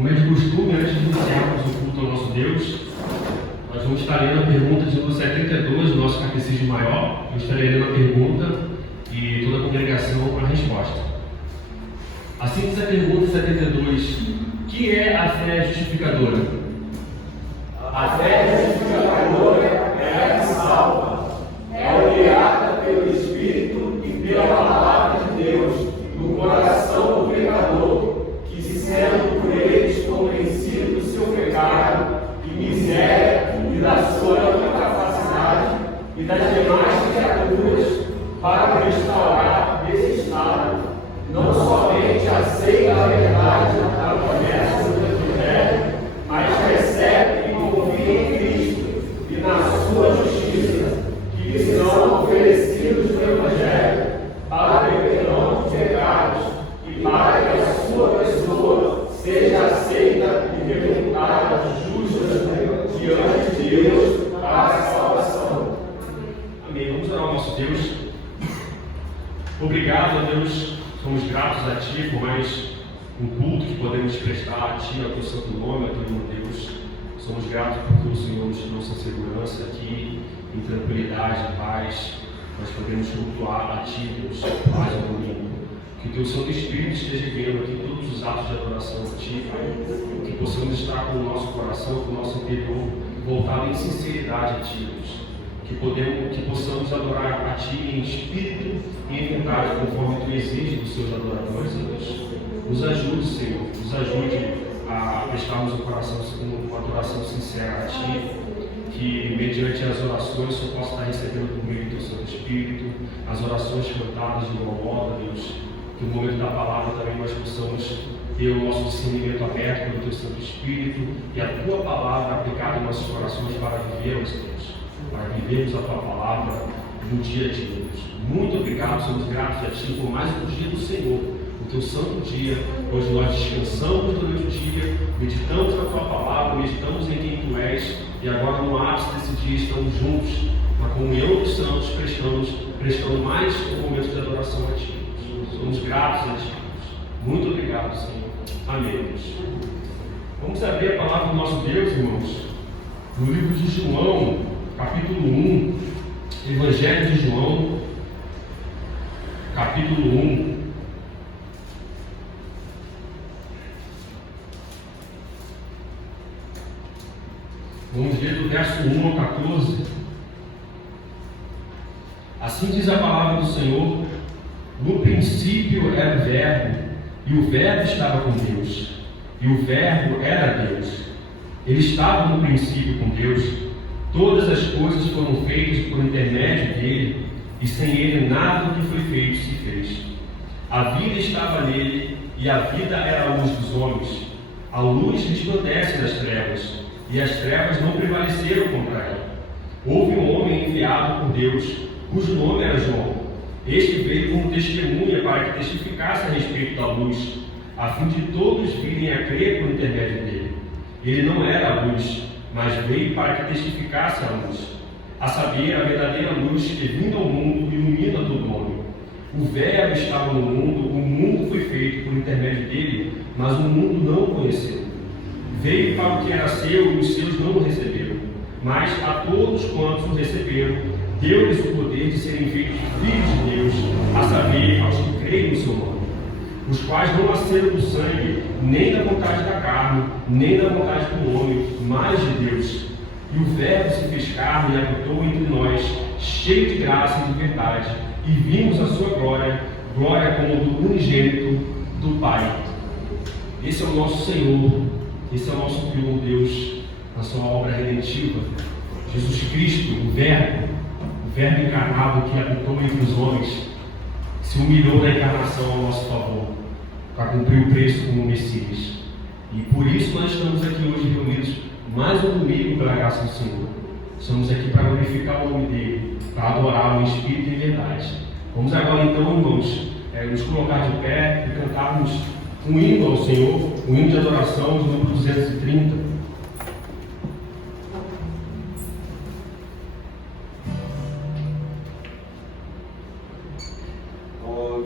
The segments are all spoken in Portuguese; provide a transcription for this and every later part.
Como é de costume, antes de iniciarmos o culto ao nosso Deus, nós vamos estar lendo a pergunta de número 72 do nosso Catecismo Maior. Eu estarei lendo a pergunta e toda a congregação a resposta. Assim diz a pergunta 72: que é a fé justificadora? A fé justificadora é a que salva, é orientada pelo Espírito e pela palavra de Deus no coração do pecador, que, sendo por eles convencido do seu pecado e miséria e da sua incapacidade e das demais criaturas, para restaurar esse estado, não somente aceita a verdade da promessa do Evangelho, mas recebe e confia em Cristo e na sua justiça, que lhe são oferecidos no Evangelho, para o perdão dos pecados e para que a sua pessoa seja aceita e reputada justa diante de Deus para a salvação. Amém. Vamos orar ao nosso Deus. Obrigado, a Deus. Somos gratos a Ti por mais um culto que podemos prestar a Ti, ao Teu santo nome, ao Teu nome, Deus. Somos gratos porque o Senhor nos trouxe a segurança aqui, em tranquilidade, em paz. Nós podemos cultuar a Ti, Deus, mais um domingo. Que o Teu Santo Espírito esteja vendo aqui todos os atos de adoração a Ti, Pai. Que possamos estar com o nosso coração, com o nosso interior voltado em sinceridade a Ti, Deus. Que possamos adorar a Ti em espírito e em verdade, conforme Tu exiges dos Seus adoradores, Deus. Nos ajude, Senhor, nos ajude a prestarmos o coração com uma adoração sincera a Ti, que mediante as orações eu possa estar recebendo por meio do Teu Santo Espírito, as orações cantadas de igual modo, Deus, que no momento da palavra também nós possamos ter o nosso discernimento aberto pelo Teu Santo Espírito e a Tua palavra aplicada em nossos corações para vivermos, Deus, para vivermos a Tua palavra no dia a dia, Deus. Muito obrigado, somos gratos a Ti por mais um dia do Senhor, o Teu santo dia, onde nós descansamos durante o dia, meditamos na Tua palavra, meditamos em quem Tu és, e agora no ápice desse dia estamos juntos, na comunhão dos santos, prestando mais um momento de adoração a Ti. Somos gratos a Ti, Deus. Muito obrigado, Senhor. Amém, Deus. Vamos abrir a palavra do nosso Deus, irmãos, no livro de João, capítulo 1, Evangelho de João, capítulo 1. Vamos ler do verso 1 ao 14. Assim diz a palavra do Senhor: no princípio era o Verbo, e o Verbo estava com Deus, e o Verbo era Deus. Ele estava no princípio com Deus. Todas as coisas foram feitas por intermédio dele, e sem ele nada do que foi feito se fez. A vida estava nele, e a vida era a luz dos homens. A luz resplandece nas trevas, e as trevas não prevaleceram contra ela. Houve um homem enviado por Deus, cujo nome era João. Este veio como testemunha para que testificasse a respeito da luz, a fim de todos virem a crer por intermédio dele. Ele não era a luz, mas veio para que testificasse a luz, a saber, a verdadeira luz que, vindo ao mundo, ilumina todo homem. O Verbo estava no mundo, o mundo foi feito por intermédio dele, mas o mundo não o conheceu. Veio para o que era seu e os seus não o receberam, mas a todos quantos o receberam, deu-lhes o poder de serem feitos filhos de Deus, a saber, aos que creem no seu nome, os quais não nasceram do sangue, nem da vontade da carne, nem da vontade do homem, mas de Deus. E o Verbo se fez carne e habitou entre nós, cheio de graça e de verdade, e vimos a sua glória, glória como do unigênito do Pai. Esse é o nosso Senhor, esse é o nosso Senhor Deus, na sua obra redentiva. Jesus Cristo, o Verbo encarnado que habitou entre os homens, se humilhou na encarnação ao nosso favor, para cumprir o preço como Messias. E por isso nós estamos aqui hoje reunidos, mais um domingo pela graça do Senhor. Estamos aqui para glorificar o nome dele, para adorá-lo em espírito e em verdade. Vamos agora então, irmãos, nos colocar de pé e cantarmos um hino ao Senhor, um hino de adoração, de número 230. Oh,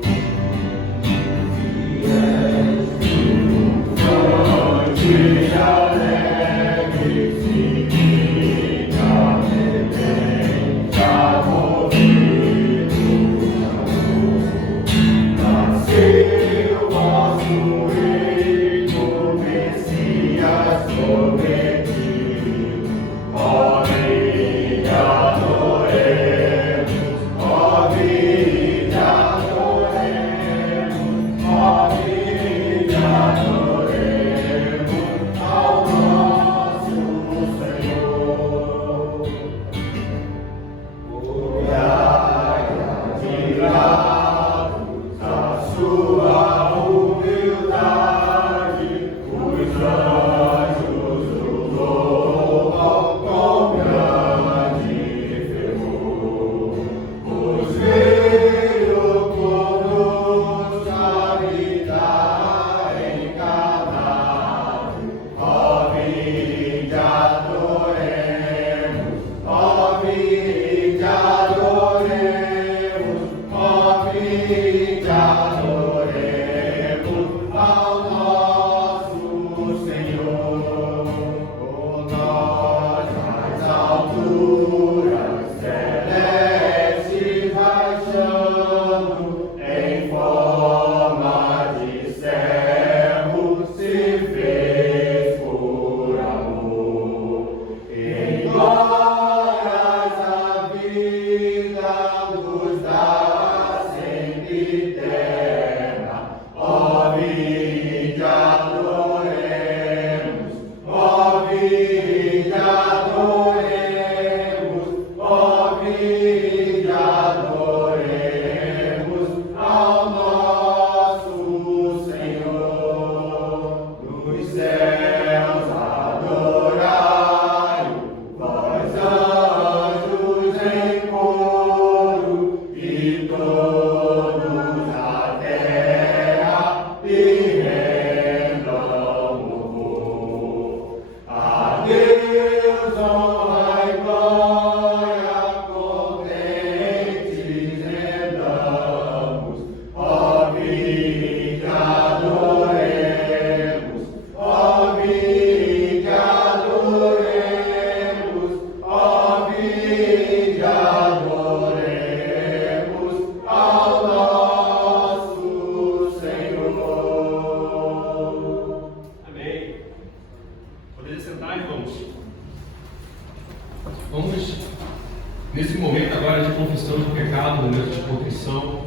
no momento de contrição,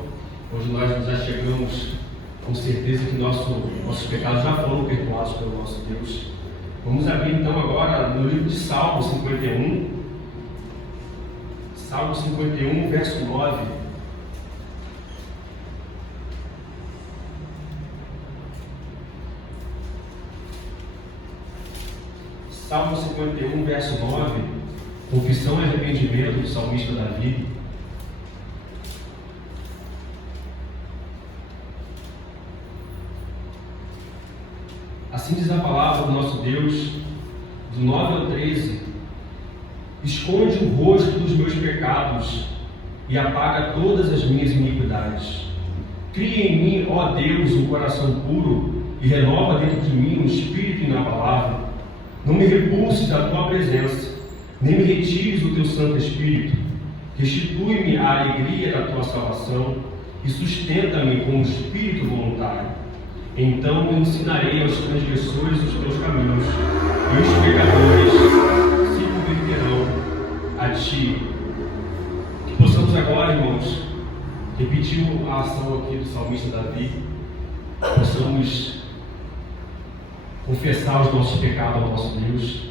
onde nós já chegamos com certeza que nossos pecados já foram perdoados pelo nosso Deus. Vamos abrir então agora no livro de Salmo 51. Salmo 51, verso 9. Salmo 51, verso 9. Confissão e arrependimento do salmista Davi. Assim diz a palavra do nosso Deus, do 9 ao 13: esconde o rosto dos meus pecados e apaga todas as minhas iniquidades. Cria em mim, ó Deus, um coração puro e renova dentro de mim um espírito inabalável. Não me repulses da tua presença, nem me retires o teu Santo Espírito. Restitui-me a alegria da tua salvação e sustenta-me com um espírito voluntário. Então eu ensinarei aos transgressores os teus caminhos, e os pecadores se converterão a ti. Que possamos agora, irmãos, repetir a ação aqui do salmista Davi, possamos confessar os nossos pecados ao nosso Deus.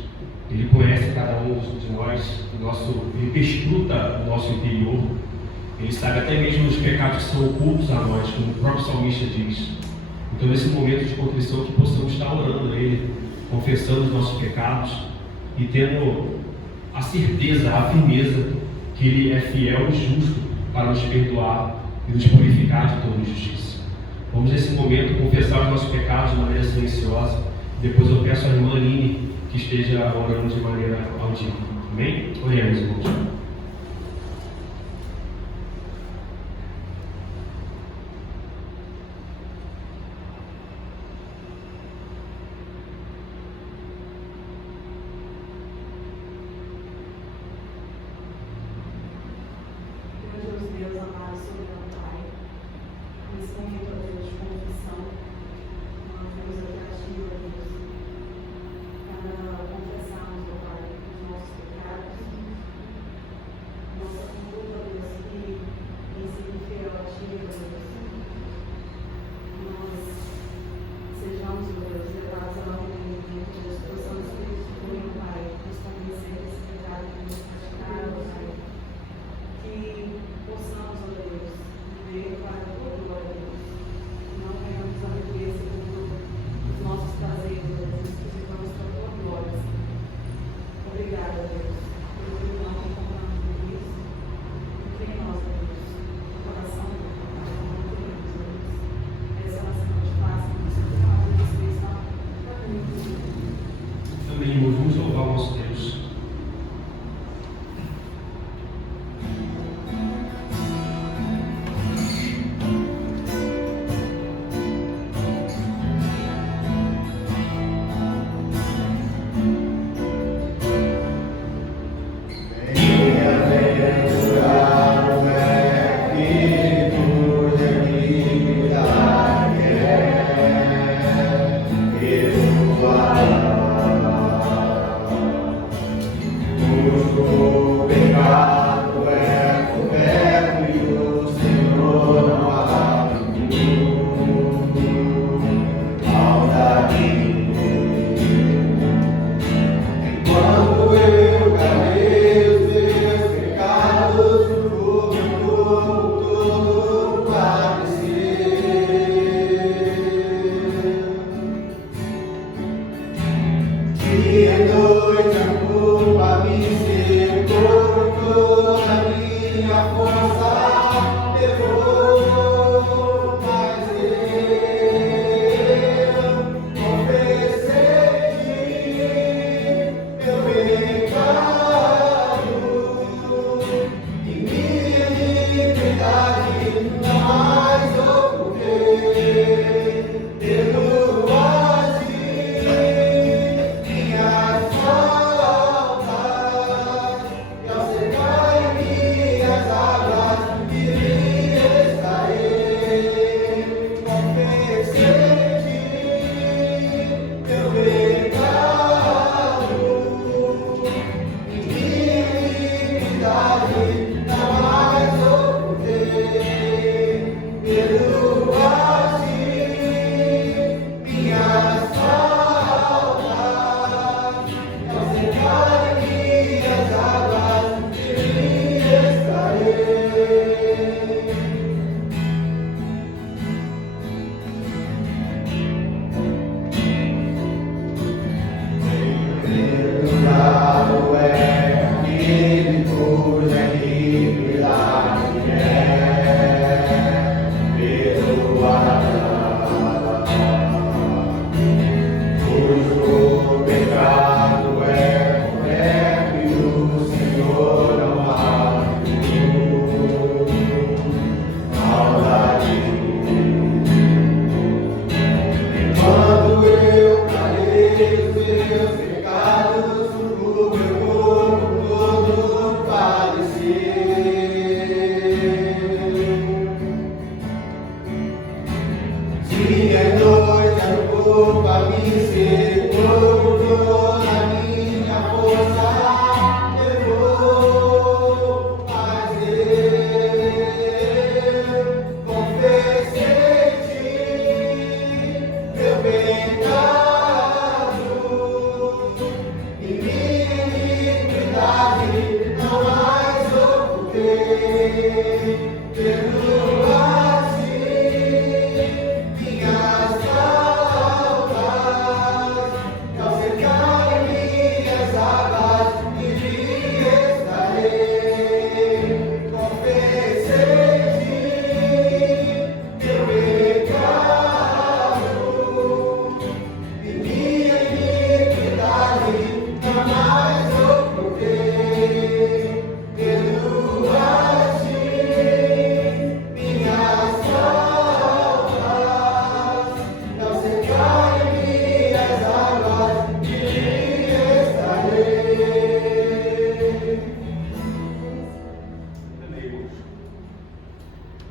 Ele conhece cada um de nós, ele perscruta o nosso interior, ele sabe até mesmo os pecados que são ocultos a nós, como o próprio salmista diz. Então, nesse momento de contrição, que possamos estar orando a Ele, confessando os nossos pecados e tendo a certeza, a firmeza que Ele é fiel e justo para nos perdoar e nos purificar de toda injustiça. Vamos, nesse momento, confessar os nossos pecados de maneira silenciosa. Depois eu peço à irmã Aline que esteja orando de maneira audível. Amém? Oremos, irmãos. Deus amado, soberano Pai, nesse momento, Deus, de confissão, nós vamos aqui a Ti, Deus, para confessarmos, ó Pai, os nossos pecados,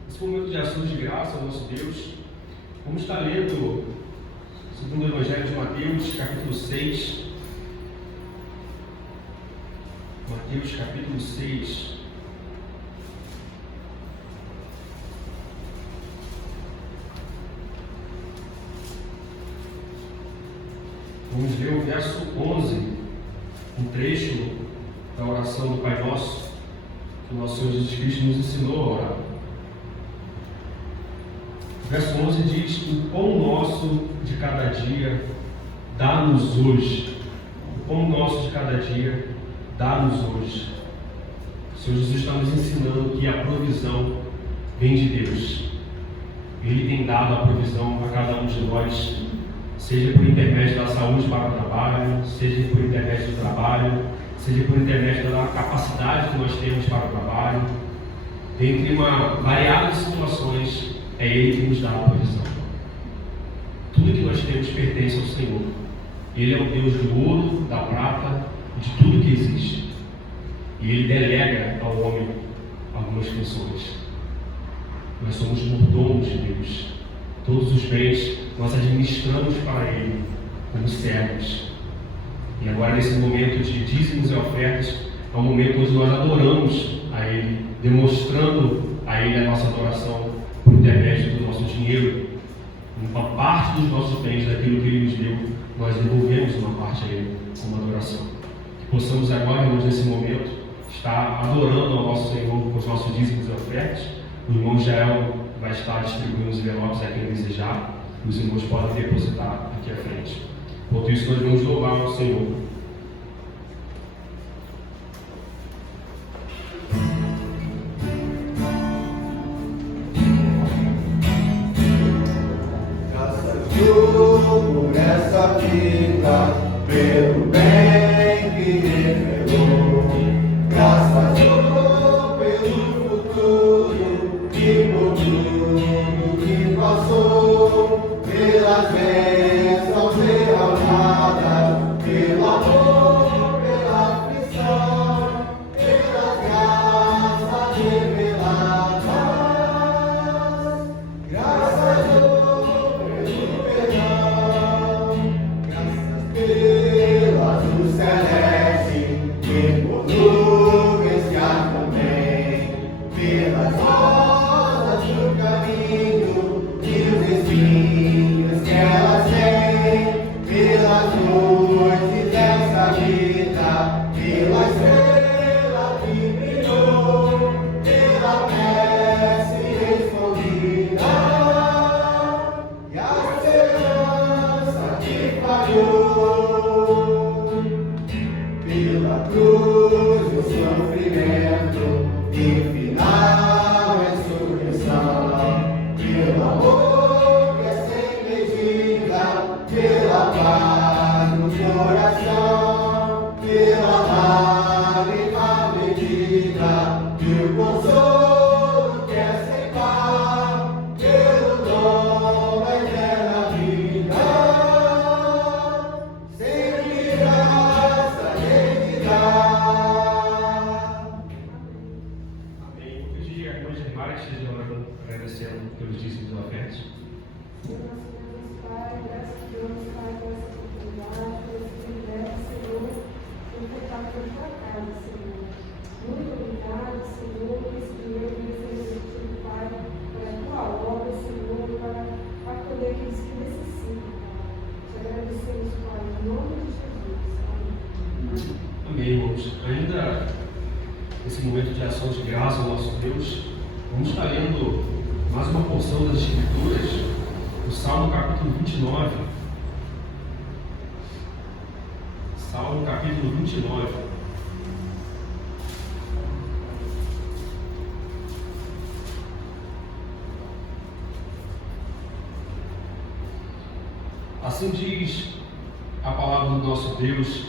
Esse momento de ação de graça ao nosso Deus, vamos estar lendo segundo o Evangelho de Mateus, capítulo 6. Mateus, capítulo 6. Vamos ler o verso 11, um trecho da oração do Pai Nosso, que o nosso Senhor Jesus Cristo nos ensinou a orar. O verso 11 diz: o pão nosso de cada dia dá-nos hoje. O pão nosso de cada dia dá-nos hoje. O Senhor Jesus está nos ensinando que a provisão vem de Deus. Ele tem dado a provisão a cada um de nós, seja por intermédio da saúde para o trabalho, seja por intermédio do trabalho, seja por intermédio da capacidade que nós temos para o trabalho. Dentre variadas situações, é Ele que nos dá a provisão. Tudo que nós temos pertence ao Senhor. Ele é o Deus do ouro, da prata, de tudo que existe. E Ele delega ao homem algumas funções. Nós somos mordomos de Deus. Todos os bens nós administramos para Ele como servos. E agora, nesse momento de dízimos e ofertas, é um momento onde nós adoramos a Ele, demonstrando a Ele a nossa adoração por intermédio do nosso dinheiro. Uma parte dos nossos bens, daquilo que Ele nos deu, nós devolvemos uma parte a Ele como adoração. Que possamos agora, irmãos, nesse momento, estar adorando ao nosso Senhor com os nossos dízimos e ofertas. O irmão Jael vai estar distribuindo os envelopes a quem desejar. Os irmãos podem depositar aqui à frente. Enquanto isso, nós vamos louvar ao Senhor. Por essa vida, pelo bem que revelou, graças pelo futuro e por tudo que passou, pelas bênçãos derramadas, pelo amor, pela aflição, pelas graças reveladas, graças a Deus. Pela luz celeste, e por nuvens que há também, pelas rosas do caminho e os espinhos que elas têm, pelas noites dessa vida, pela estrela que brilhou, pela prece respondida, e a esperança que falhou. Pela cruz o sofrimento e final ressurreição, pelo amor que é sem medida, pela paz no coração, pela lágrima medida, pelo consolo que é sem par, pelo dom da eterna vida, sempre graça. aqueles que necessitam, Pai. Te agradecemos, Pai, em nome de Jesus. Amém, irmãos. Ainda nesse momento de ação de graça ao nosso Deus, vamos estar lendo mais uma porção das Escrituras, o Salmo capítulo 29. Salmo capítulo 29. Assim diz a palavra do nosso Deus: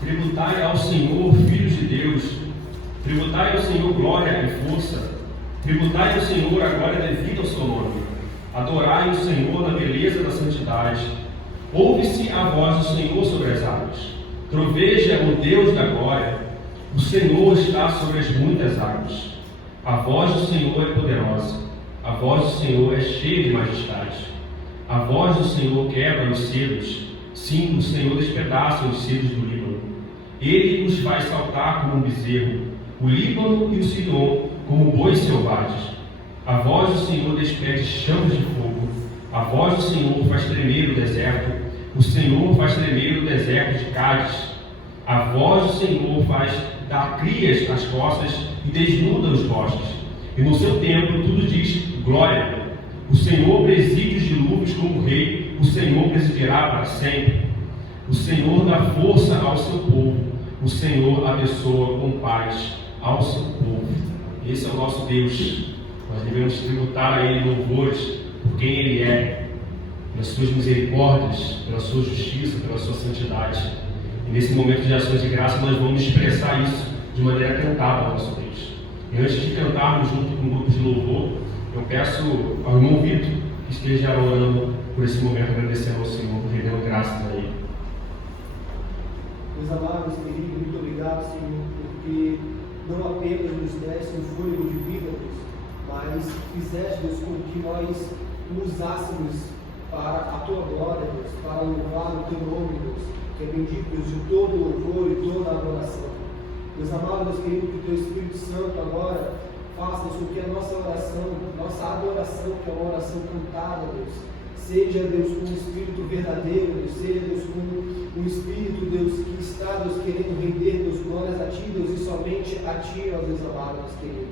tributai ao Senhor, filhos de Deus, tributai ao Senhor glória e força, tributai ao Senhor a glória devida ao seu nome, adorai o Senhor na beleza da santidade, ouve-se a voz do Senhor sobre as águas, troveja o Deus da glória, o Senhor está sobre as muitas águas, a voz do Senhor é poderosa, a voz do Senhor é cheia de majestade. A voz do Senhor quebra os cedros, sim, o Senhor despedaça os cedros do Líbano. Ele os faz saltar como um bezerro, o Líbano e o Sidom como bois selvagens. A voz do Senhor despede chamas de fogo, a voz do Senhor faz tremer o deserto, o Senhor faz tremer o deserto de Cádiz. A voz do Senhor faz dar crias às costas e desnuda os bosques. E no seu templo tudo diz glória. O Senhor preside os dilúvios como rei, o Senhor presidirá para sempre. O Senhor dá força ao seu povo, o Senhor abençoa com paz ao seu povo. Esse é o nosso Deus. Nós devemos tributar a Ele louvores por quem Ele é, pelas suas misericórdias, pela sua justiça, pela sua santidade. E nesse momento de ações de graça nós vamos expressar isso de maneira cantada ao nosso Deus. E antes de cantarmos junto com o grupo de louvor, eu peço ao irmão Vitor que esteja orando por esse momento, agradecendo ao Senhor, rendendo graças a Ele. Meus amados, queridos, muito obrigado, Senhor, porque não apenas nos deste um fôlego de vida, Deus, mas fizeste, Deus, com que nós usássemos para a Tua glória, Deus, para louvar o Teu nome, Deus, que é bendito, Deus, de todo louvor e toda adoração. Meus amados, Deus querido, que o Teu Espírito Santo agora faça com que a nossa oração, nossa adoração, que é uma oração cantada, Deus, seja, Deus, com um espírito verdadeiro, Deus, seja, Deus, com um espírito, Deus, que está, Deus, querendo render, Deus, glórias a Ti, Deus, e somente a Ti, ó Deus amado, Deus querido.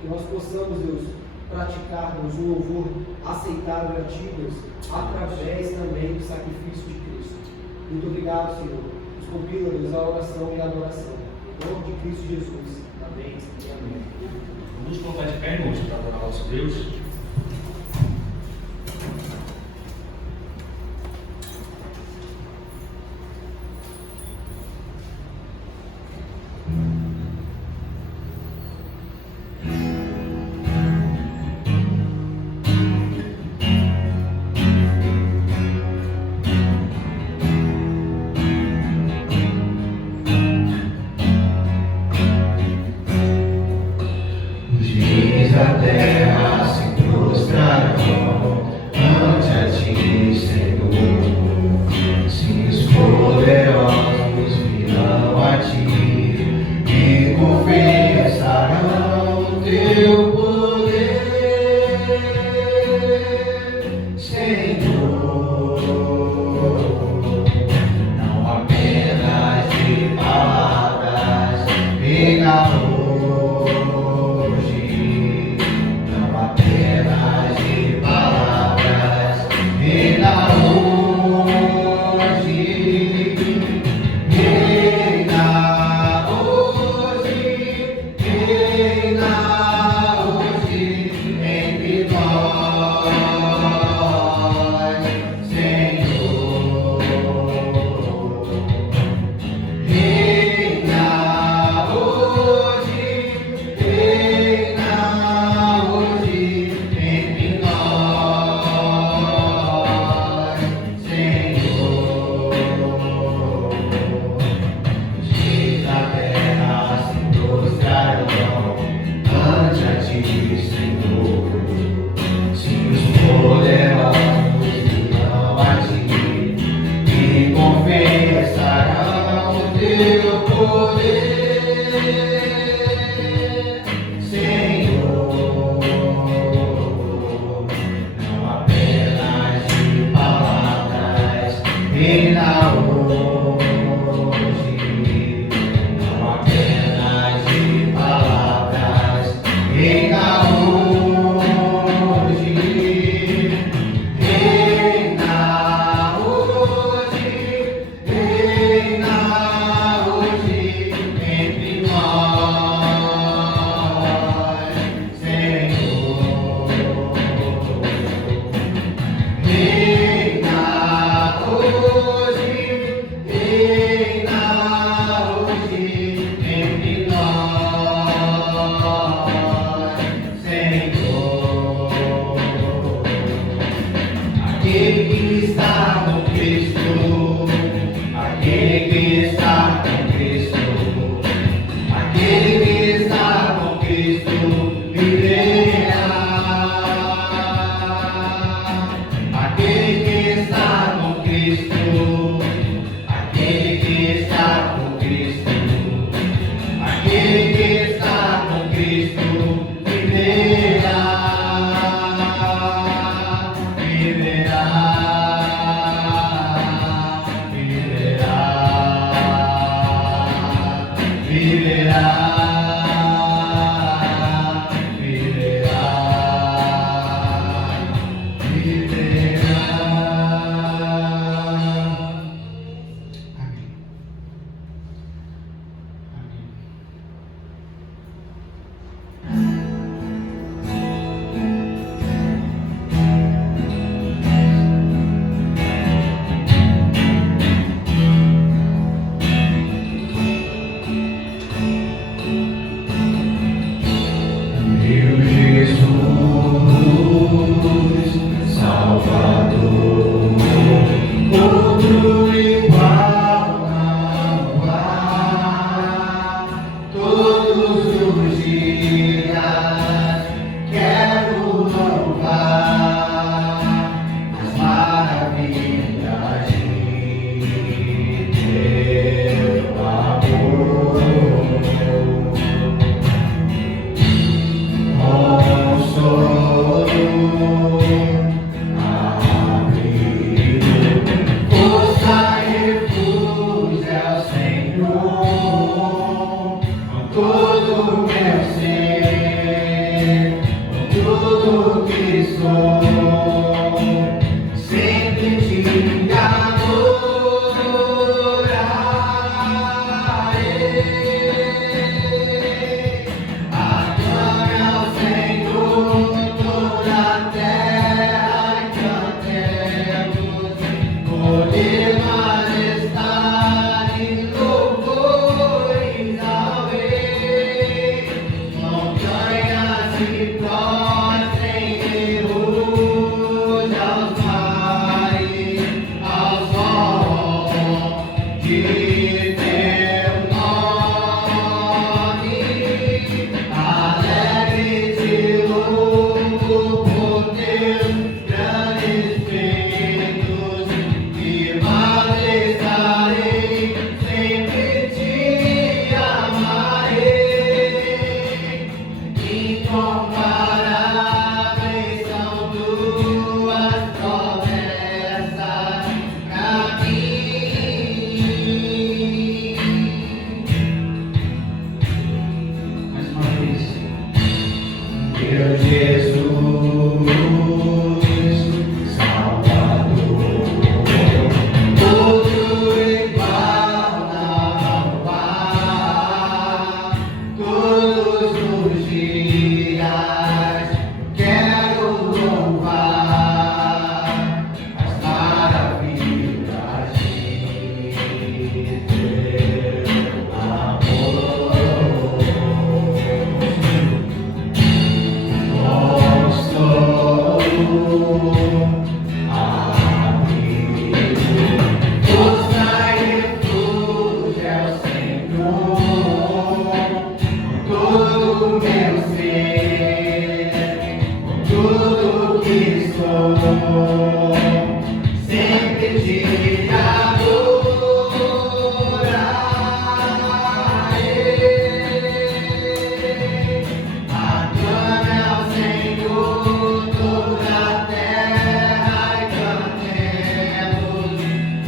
Que nós possamos, Deus, praticar, Deus, um louvor aceitável a Ti, Deus, através também do sacrifício de Cristo. Muito obrigado, Senhor. Nos compila, Deus, a oração e a adoração. Em nome de Cristo Jesus. Amém e amém. Vamos colocar de pé, irmãos, para adorar nosso Deus. A terra se prostra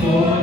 Oh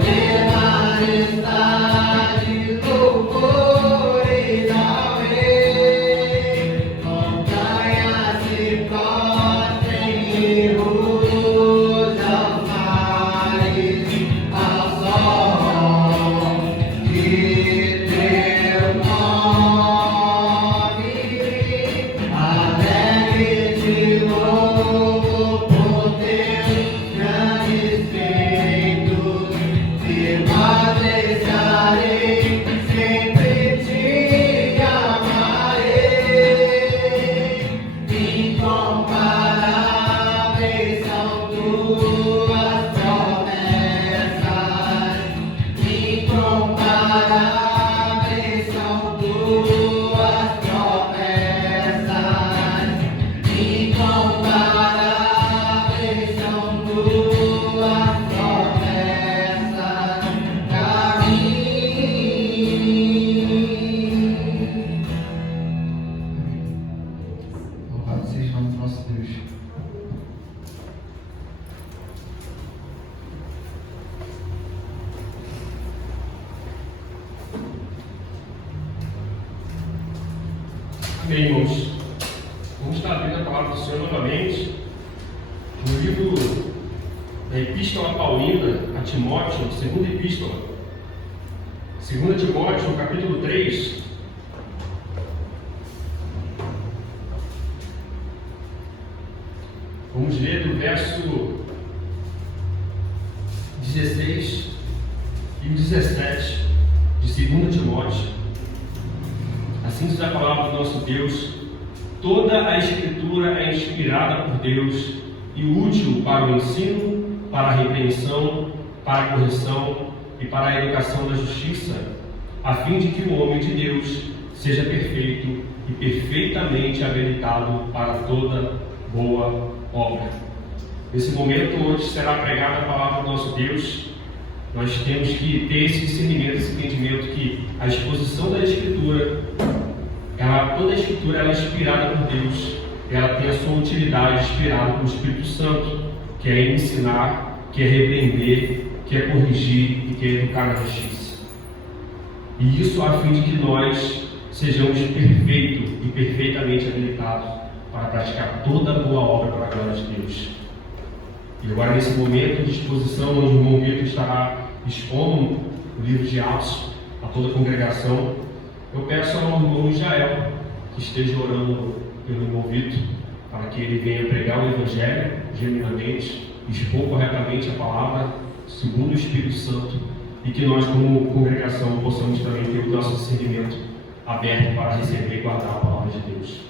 Bem, irmãos, vamos estar abrindo a palavra do Senhor novamente no livro da Epístola Paulina a Timóteo, segunda epístola, 2 Timóteo, no capítulo 3. Vamos ler do verso 16 e 17 de 2 Timóteo. Assim diz a palavra do nosso Deus: toda a Escritura é inspirada por Deus e útil para o ensino, para a repreensão, para a correção e para a educação da justiça, a fim de que o homem de Deus seja perfeito e perfeitamente habilitado para toda boa obra. Nesse momento onde será pregada a palavra do nosso Deus, nós temos que ter esse discernimento, esse entendimento que a exposição da Escritura, toda a Escritura ela é inspirada por Deus, ela tem a sua utilidade inspirada pelo Espírito Santo, que é ensinar, que é repreender, que é corrigir e que é educar na justiça. E isso a fim de que nós sejamos perfeitos e perfeitamente habilitados para praticar toda boa obra para a glória de Deus. E agora, nesse momento de exposição, onde o irmão Vitor estará expondo o livro de Atos a toda a congregação, eu peço ao irmão Israel que esteja orando pelo irmão Vitor, para que ele venha pregar o Evangelho genuinamente, expor corretamente a palavra, segundo o Espírito Santo, e que nós, como congregação, possamos também ter o nosso discernimento aberto para receber e guardar a palavra de Deus.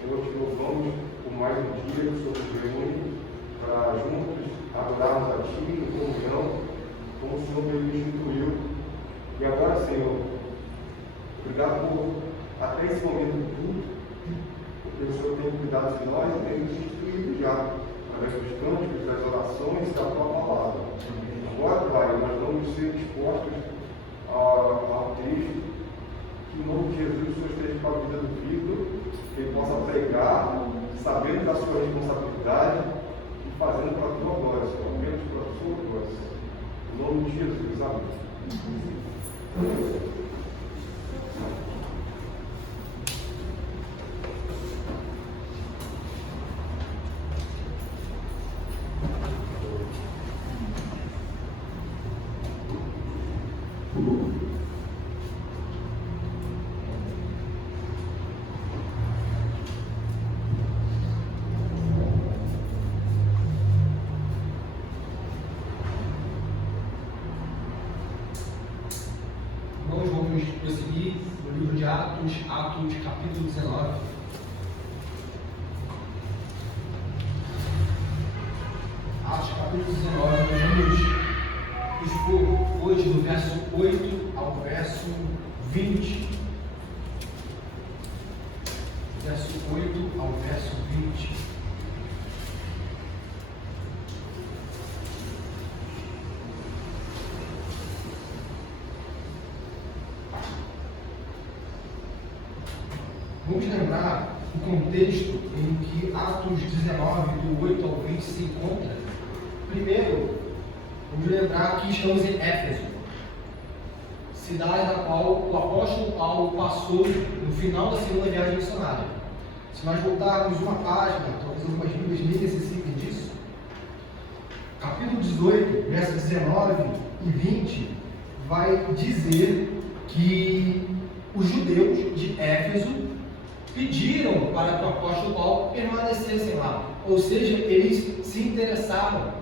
Senhor, te louvamos por mais um dia que o Senhor nos reúne para juntos adorarmos a Ti em comunhão, como o Senhor nos instituiu. E agora, Senhor, obrigado por até esse momento tudo, porque o Senhor tem cuidado de nós e tem nos instituído já, através dos cânticos, das orações e da Tua palavra. Agora, Pai, nós vamos ser dispostos ao texto, que em nome de Jesus o Senhor esteja com a vida do Vitor, que ele possa pregar, sabendo da sua responsabilidade e fazendo para a Tua glória, Senhor, apenas para a Sua glória. Em nome de Jesus, amém. Nós vamos prosseguir no livro de Atos, capítulo 19. Atos, capítulo 19, nós vamos expor hoje do verso 8 ao verso 20. Verso 8 ao verso 20. Vamos lembrar o contexto em que Atos 19, do 8 ao 20 se encontra. Primeiro, vamos lembrar que estamos em Éfeso, cidade na qual o apóstolo Paulo passou no final da segunda viagem missionária. Se nós voltarmos uma página, talvez algumas Bíblias nem necessitem disso, capítulo 18, versos 19 e 20, vai dizer que os judeus de Éfeso pediram para que o apóstolo Paulo permanecessem lá, ou seja, eles se interessaram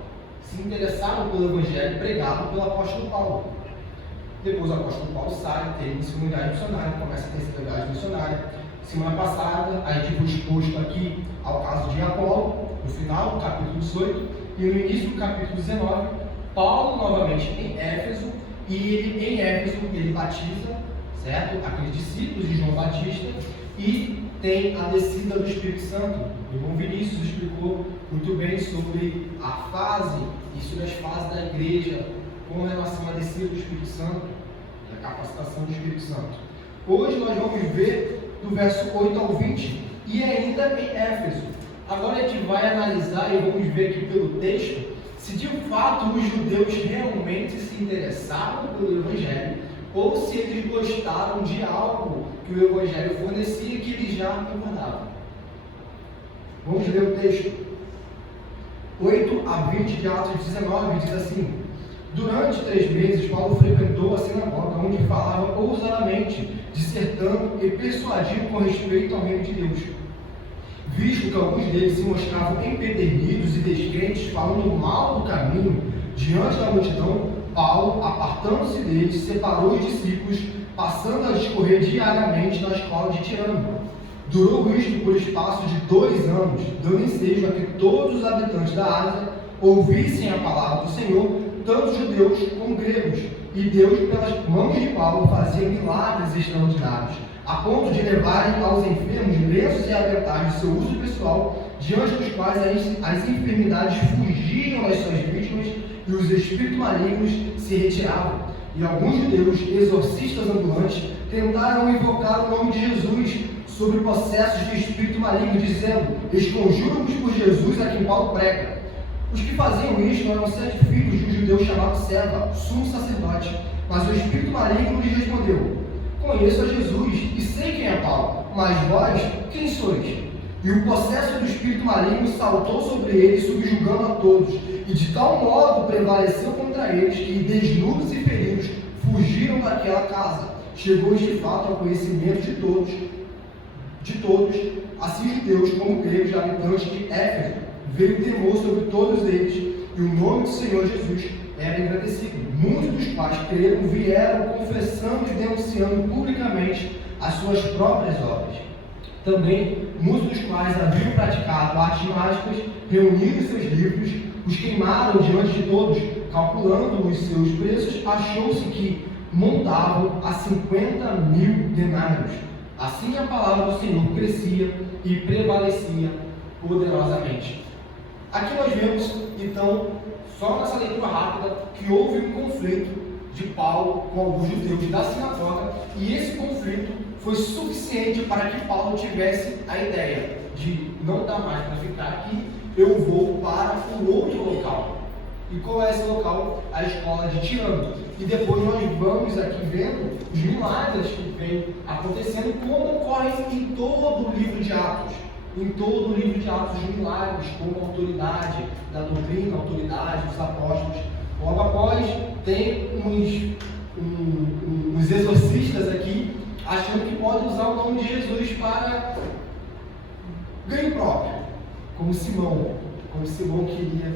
pelo evangelho pregado pelo apóstolo Paulo. Depois o apóstolo Paulo sai, tem segunda viagem missionária, começa a terceira viagem missionária. Semana passada a gente foi exposto aqui ao caso de Apolo, no final do capítulo 18, e no início do capítulo 19, Paulo novamente em Éfeso, e ele em Éfeso ele batiza, certo? Aqueles discípulos de João Batista, e tem a descida do Espírito Santo. O irmão Vinícius explicou muito bem sobre a fase e sobre as fases da igreja com relação à descida do Espírito Santo e a capacitação do Espírito Santo. Hoje nós vamos ver do verso 8 ao 20 e ainda em Éfeso. Agora a gente vai analisar e vamos ver aqui pelo texto se de fato os judeus realmente se interessaram pelo Evangelho ou se eles gostaram de algo que o Evangelho fornecia que eles já concordavam. Vamos ler o texto. 8 a 20 de Atos 19 diz assim: durante 3 meses, Paulo frequentou a sinagoga, onde falava ousadamente, dissertando e persuadindo com respeito ao reino de Deus. Visto que alguns deles se mostravam empedernidos e descrentes, falando mal do caminho diante da multidão, Paulo, apartando-se deles, separou os discípulos, passando a discorrer diariamente na escola de Tirano. Durou isto por espaço de 2 anos, dando ensejo a que todos os habitantes da Ásia ouvissem a palavra do Senhor, tanto judeus como gregos, e Deus, pelas mãos de Paulo, fazia milagres extraordinários, a ponto de levarem aos enfermos lenços e aventais de seu uso pessoal, diante dos quais as enfermidades fugiam das suas vítimas e os espíritos malignos se retiravam. E alguns judeus, exorcistas ambulantes, tentaram invocar o nome de Jesus sobre processos de espírito maligno, dizendo: esconjuro-vos por Jesus a quem Paulo prega. Os que faziam isto eram 7 filhos de um judeu chamado Seva, sumo sacerdote. Mas o espírito maligno lhes respondeu: conheço a Jesus e sei quem é Paulo, mas vós, quem sois? E o processo do espírito maligno saltou sobre eles, subjugando a todos, e de tal modo prevaleceu contra eles, que desnudos e feridos fugiram daquela casa. Chegou este fato ao conhecimento de todos, assim judeus como gregos, habitantes de Éfeso. Veio temor sobre todos eles, e o nome do Senhor Jesus era engrandecido. Muitos dos quais creram vieram confessando e denunciando publicamente as suas próprias obras. Também muitos dos quais haviam praticado artes mágicas, reuniram seus livros, os queimaram diante de todos, calculando os seus preços, achou-se que montavam a 50.000 denários. Assim a palavra do Senhor crescia e prevalecia poderosamente. Aqui nós vemos, então, só nessa leitura rápida, que houve um conflito de Paulo com alguns judeus da sinagoga, e esse conflito foi suficiente para que Paulo tivesse a ideia de não dar mais para ficar aqui, eu vou para um outro local. E qual é esse local? A escola de Tirano. E depois nós vamos aqui vendo os milagres que vem acontecendo, como ocorre em todo o livro de Atos. Em todo o livro de Atos, os milagres, como a autoridade da doutrina, a autoridade dos apóstolos. Logo após, tem uns exorcistas aqui, achando que pode usar o nome de Jesus para ganho próprio, como Simão queria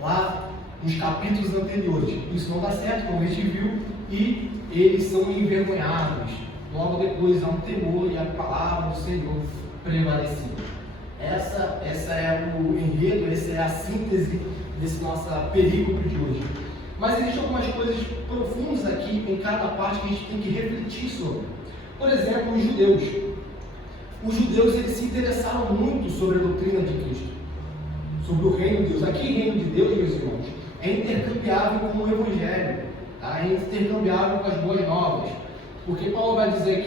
lá nos capítulos anteriores. Isso não dá certo, como a gente viu, e eles são envergonhados. Logo depois há um temor e a palavra do Senhor prevalecida. Essa é o enredo, essa é a síntese desse nosso perícope de hoje. Mas existem algumas coisas profundas aqui em cada parte que a gente tem que refletir sobre. Por exemplo, os judeus. Os judeus, eles se interessaram muito sobre a doutrina de Cristo, sobre o reino de Deus. Aqui, o reino de Deus, meus irmãos, é intercambiável com o Evangelho, tá? É intercambiável com as boas novas. Porque Paulo vai dizer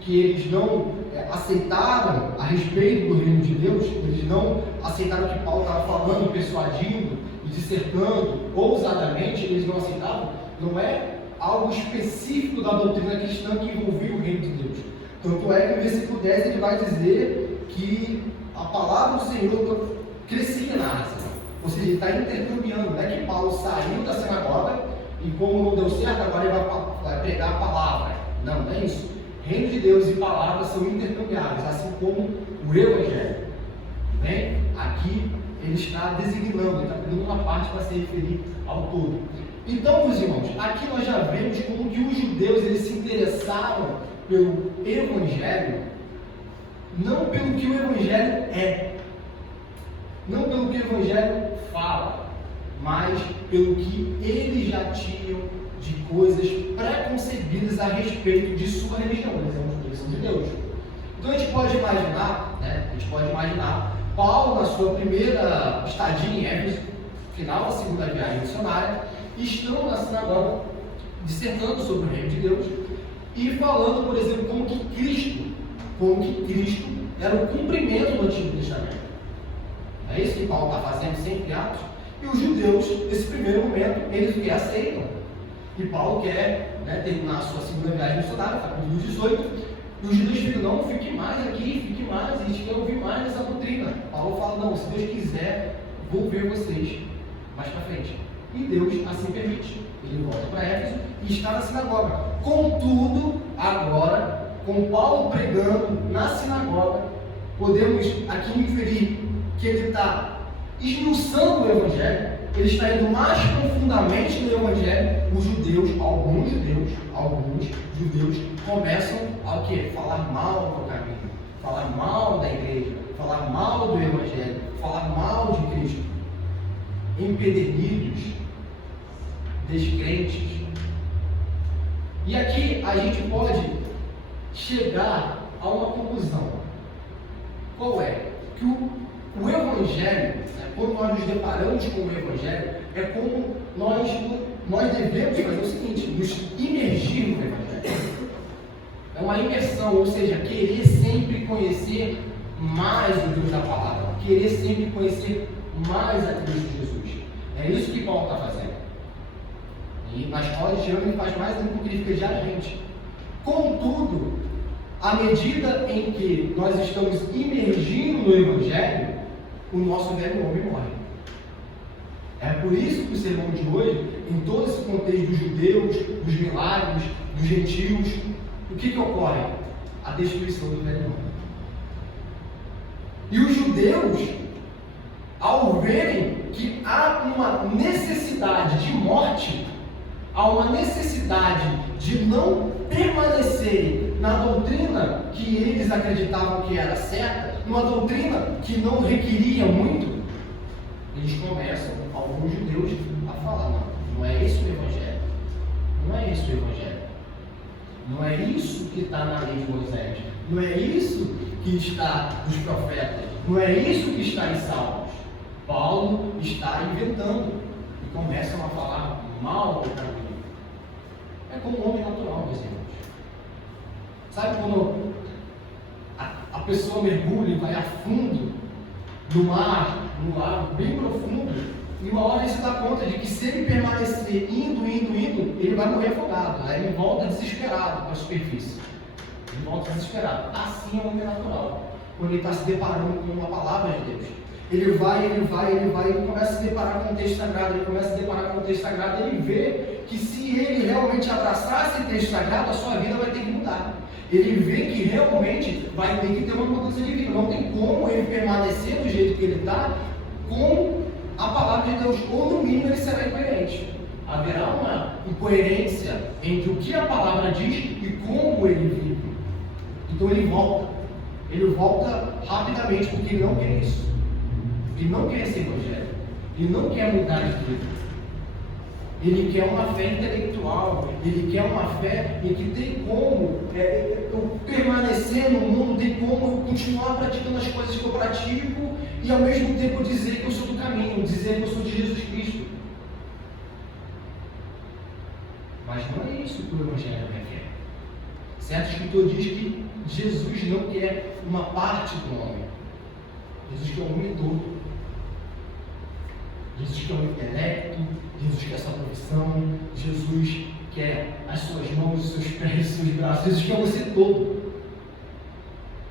que eles não aceitaram a respeito do reino de Deus, eles não aceitaram o que Paulo estava falando, persuadindo e dissertando ousadamente, eles não aceitavam. Não é algo específico da doutrina cristã que envolvia o reino de Deus. Tanto é que no versículo 10 ele vai dizer que a palavra do Senhor crescia na Ásia. Ou seja, ele está intercambiando. Não é que Paulo saiu da sinagoga e, como não deu certo, agora ele vai pregar a palavra. Não é isso. Reino de Deus e palavra são intercambiáveis, assim como o Evangelho. Bem, aqui ele está designando, ele está pegando uma parte para se referir ao todo. Então, meus irmãos, aqui nós já vemos como que os judeus eles se interessaram pelo Evangelho, não pelo que o Evangelho é, não pelo que o Evangelho fala, mas pelo que eles já tinham de coisas pré-concebidas a respeito de sua religião. Eles são judeus. Então a gente pode imaginar, Paulo, na sua primeira estadia em Éfeso, final da segunda viagem missionária, estão na sinagoga dissertando sobre o reino de Deus e falando, por exemplo, como que Cristo era o cumprimento do Antigo Testamento. É isso que Paulo está fazendo sempre em Atos. E os judeus, nesse primeiro momento, eles o que aceitam. E Paulo quer terminar a sua segunda viagem missionária, capítulo 18, E os judeus ficam, não, fique mais aqui, fique mais, a gente quer ouvir mais dessa doutrina. Paulo fala, não, se Deus quiser, vou ver vocês mais para frente. E Deus assim permite. Ele volta para Éfeso e está na sinagoga. Contudo, agora, com Paulo pregando na sinagoga, podemos aqui inferir que ele está esmiuçando o Evangelho, ele está indo mais profundamente no Evangelho. Os judeus, alguns judeus começam a o quê? Falar mal do caminho, falar mal da igreja, falar mal do Evangelho, falar mal de Cristo. Empedernidos, descrentes. E aqui a gente pode chegar a uma conclusão. Qual é? Que o Evangelho, quando nós nos deparamos com o Evangelho, é como nós devemos fazer o seguinte, nos imergir no Evangelho. É uma imersão, ou seja, querer sempre conhecer mais o Deus da palavra, querer sempre conhecer mais a Cristo Jesus. É isso que Paulo está fazendo. E na escola de ano ele faz mais do que ele fica diariamente. Contudo, à medida em que nós estamos imergindo no Evangelho, o nosso velho homem morre. É por isso que o sermão de hoje, em todo esse contexto dos judeus, dos milagres, dos gentios, o que ocorre? A destruição do velho homem. E os judeus, ao verem que há uma necessidade de morte, há uma necessidade de não permanecerem na doutrina que eles acreditavam que era certa, numa doutrina que não requeria muito, eles começam, alguns judeus, a falar, não é esse o Evangelho, não é esse o Evangelho, não é isso que está na lei de Moisés, não é isso que está nos profetas, não é isso que está em Salmos. Paulo está inventando e começam a falar mal do caminho. É como um homem natural, meus irmãos. Sabe quando a pessoa mergulha e vai a fundo no mar, no lago bem profundo, e uma hora ele se dá conta de que se ele permanecer indo, ele vai morrer afogado. Aí ele volta desesperado para a superfície. Ele volta desesperado. Assim é o homem natural, quando ele está se deparando com a palavra de Deus. Ele vai, ele começa a se deparar com o texto sagrado, ele vê que se ele realmente abraçar esse texto sagrado, a sua vida vai ter que mudar. Ele vê que realmente vai ter que ter uma mudança de vida. Não tem como ele permanecer do jeito que ele está com a palavra de Deus, ou no mínimo ele será incoerente. Haverá uma incoerência entre o que a palavra diz e como ele vive. Então ele volta rapidamente, porque ele não quer isso. Ele não quer esse Evangelho, ele não quer mudar de vida. Ele quer uma fé intelectual, ele quer uma fé em que tem como eu permanecer no mundo, tem como eu continuar praticando as coisas que eu pratico e ao mesmo tempo dizer que eu sou do caminho, dizer que eu sou de Jesus Cristo. Mas não é isso que o Evangelho requer. Certo escritor diz que Jesus não quer uma parte do homem, Jesus quer o homem todo. Jesus quer o intelecto, Jesus quer a sua profissão, Jesus quer as suas mãos, os seus pés, os seus braços, Jesus quer você todo.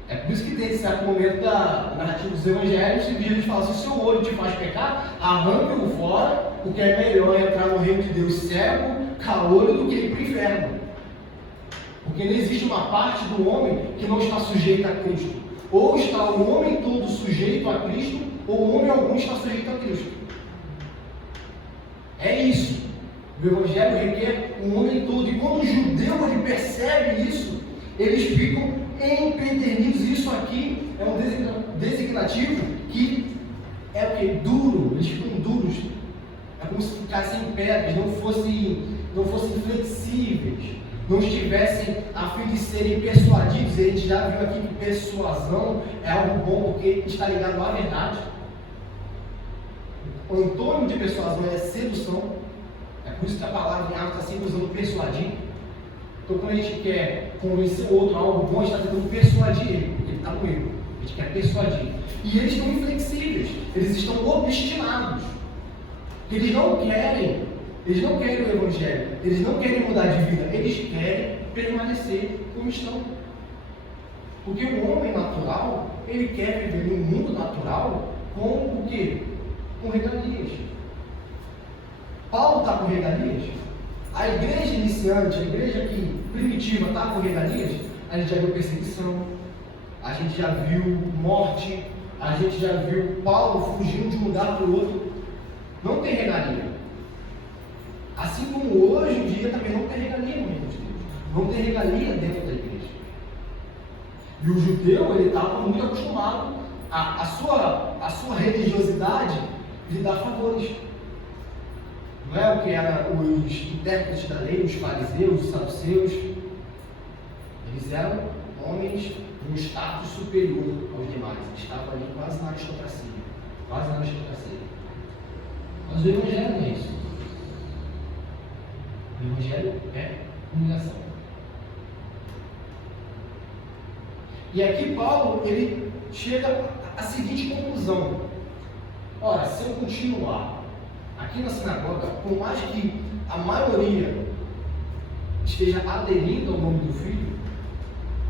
É por isso que tem esse certo momento da narrativa dos evangelhos, que Jesus fala, se o seu olho te faz pecar, arranque-o fora, porque é melhor entrar no reino de Deus cego, caolho, do que ir para o inferno. Porque não existe uma parte do homem que não está sujeita a Cristo. Ou está o homem todo sujeito a Cristo, ou o homem algum está sujeito a Cristo. É isso. O Evangelho requer um homem todo. E quando o judeu ele percebe isso, eles ficam empedernidos. Isso aqui é um designativo que é o que? Duro. Eles ficam duros. É como se ficassem pedras, não fossem flexíveis, não estivessem a fim de serem persuadidos. A gente já viu aqui que persuasão é algo bom porque está ligado à verdade. O antônimo de persuasão é sedução. É por isso que a palavra em Atos está sempre usando persuadir. Então, quando a gente quer convencer o outro a algo bom, a gente está tentando persuadir ele, porque ele está no erro. A gente quer persuadir. E eles estão inflexíveis, eles estão obstinados. Eles não querem o Evangelho, eles não querem mudar de vida, eles querem permanecer como estão. Porque o homem natural, ele quer viver num mundo natural com o quê? Com regalias. Paulo está com regalias? A igreja iniciante, a igreja aqui, primitiva, está com regalias? A gente já viu perseguição, a gente já viu morte, a gente já viu Paulo fugindo de um lugar para o outro. Não tem regalia. Assim como hoje em dia também não tem regalia no reino de Deus. Não tem regalia dentro da igreja. E o judeu, ele estava muito acostumado a sua religiosidade lhe dar favores. Não é o que eram os intérpretes da lei, os fariseus, os saduceus. Eles eram homens de um status superior aos demais. Eles estavam ali quase na aristocracia. Quase na aristocracia. Mas o Evangelho não é isso. O Evangelho é humilhação. E aqui Paulo, ele chega à seguinte conclusão. Ora, se eu continuar aqui na sinagoga, por mais que a maioria esteja aderindo ao nome do Filho,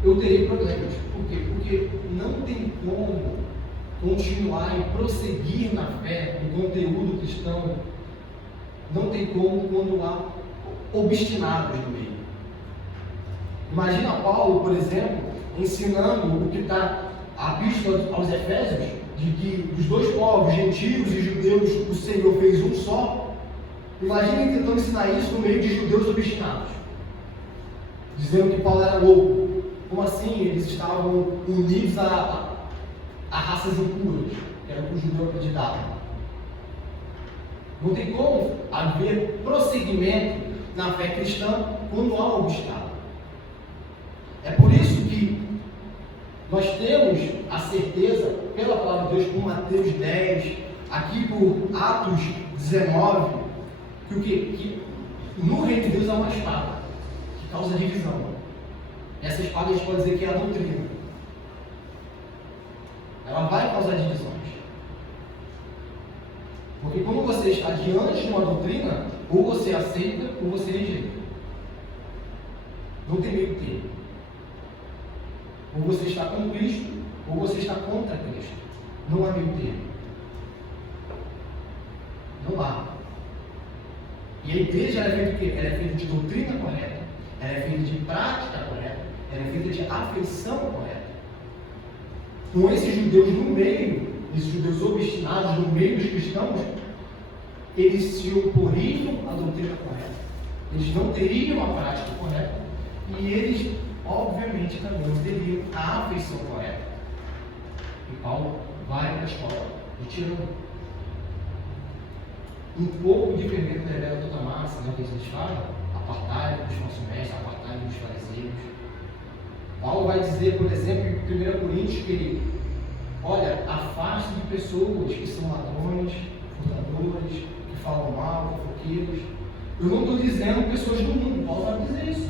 eu terei problemas. Por quê? Porque não tem como continuar e prosseguir na fé, no conteúdo cristão. Não tem como quando há obstinados no meio. Imagina Paulo, por exemplo, ensinando o que está a epístola aos Efésios, de que dos dois povos, gentios e judeus, o Senhor fez um só. Imagina ele tentando ensinar isso no meio de judeus obstinados, dizendo que Paulo era louco. Como assim? Eles estavam unidos a raças impuras, que era o que o judeu acreditava. Não tem como haver prosseguimento na fé cristã quando há um obstáculo. É por isso que nós temos a certeza, pela palavra de Deus, por Mateus 10, aqui por Atos 19, que o quê? Que no reino de Deus há uma espada que causa divisão. Essa espada a gente pode dizer que é a doutrina. Ela vai causar divisões. Porque quando você está diante de uma doutrina, ou você aceita ou você rejeita. Não tem meio termo. Ou você está com Cristo, ou você está contra Cristo. Não há meio termo. Não há. E a igreja ela é feita de quê? Ela é feita de doutrina correta, ela é feita de prática correta, ela é feita de afeição correta. Com esses judeus no meio, esses judeus obstinados no meio dos cristãos, eles se oporiam à doutrina correta. Eles não teriam a prática correta e eles, obviamente, também não teriam a afeição correta. E Paulo vai para a escola de tirano. Um pouco de fermento revela toda a massa, né, que eles falam, apartai dos falsos mestres, apartai dos fariseus. Paulo vai dizer, por exemplo, em 1 Coríntios, que ele, olha, afaste de pessoas que são ladrões, furtadores, que falam mal, fofoqueiros. Eu não estou dizendo pessoas do mundo, Paulo vai dizer isso.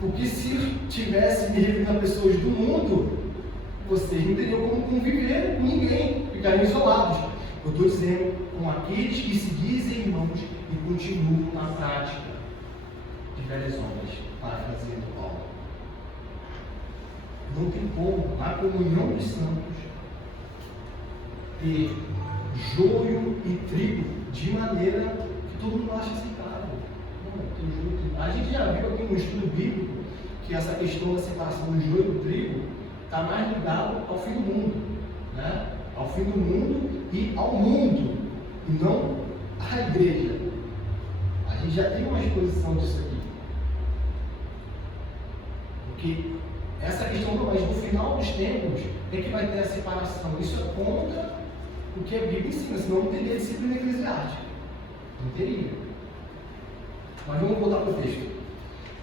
Porque se tivesse me referindo a pessoas do mundo, vocês não teriam como conviver com ninguém, ficariam isolados. Eu estou dizendo com aqueles que se dizem irmãos e continuam na prática de velhas obras, parafraseando Paulo. Não tem como, na comunhão dos santos, ter joio e trigo de maneira que todo mundo acha aceitável. Não, tem joio e trigo. A gente já viu aqui no estudo bíblico que essa questão da separação do joio e do trigo está mais ligado ao fim do mundo, né? Ao fim do mundo e ao mundo, e não à igreja. A gente já tem uma exposição disso aqui. Porque essa questão do mas no final dos tempos é que vai ter a separação. Isso é contra o que a Bíblia ensina, senão não teria disciplina eclesiástica. Não teria. Mas vamos voltar para o texto.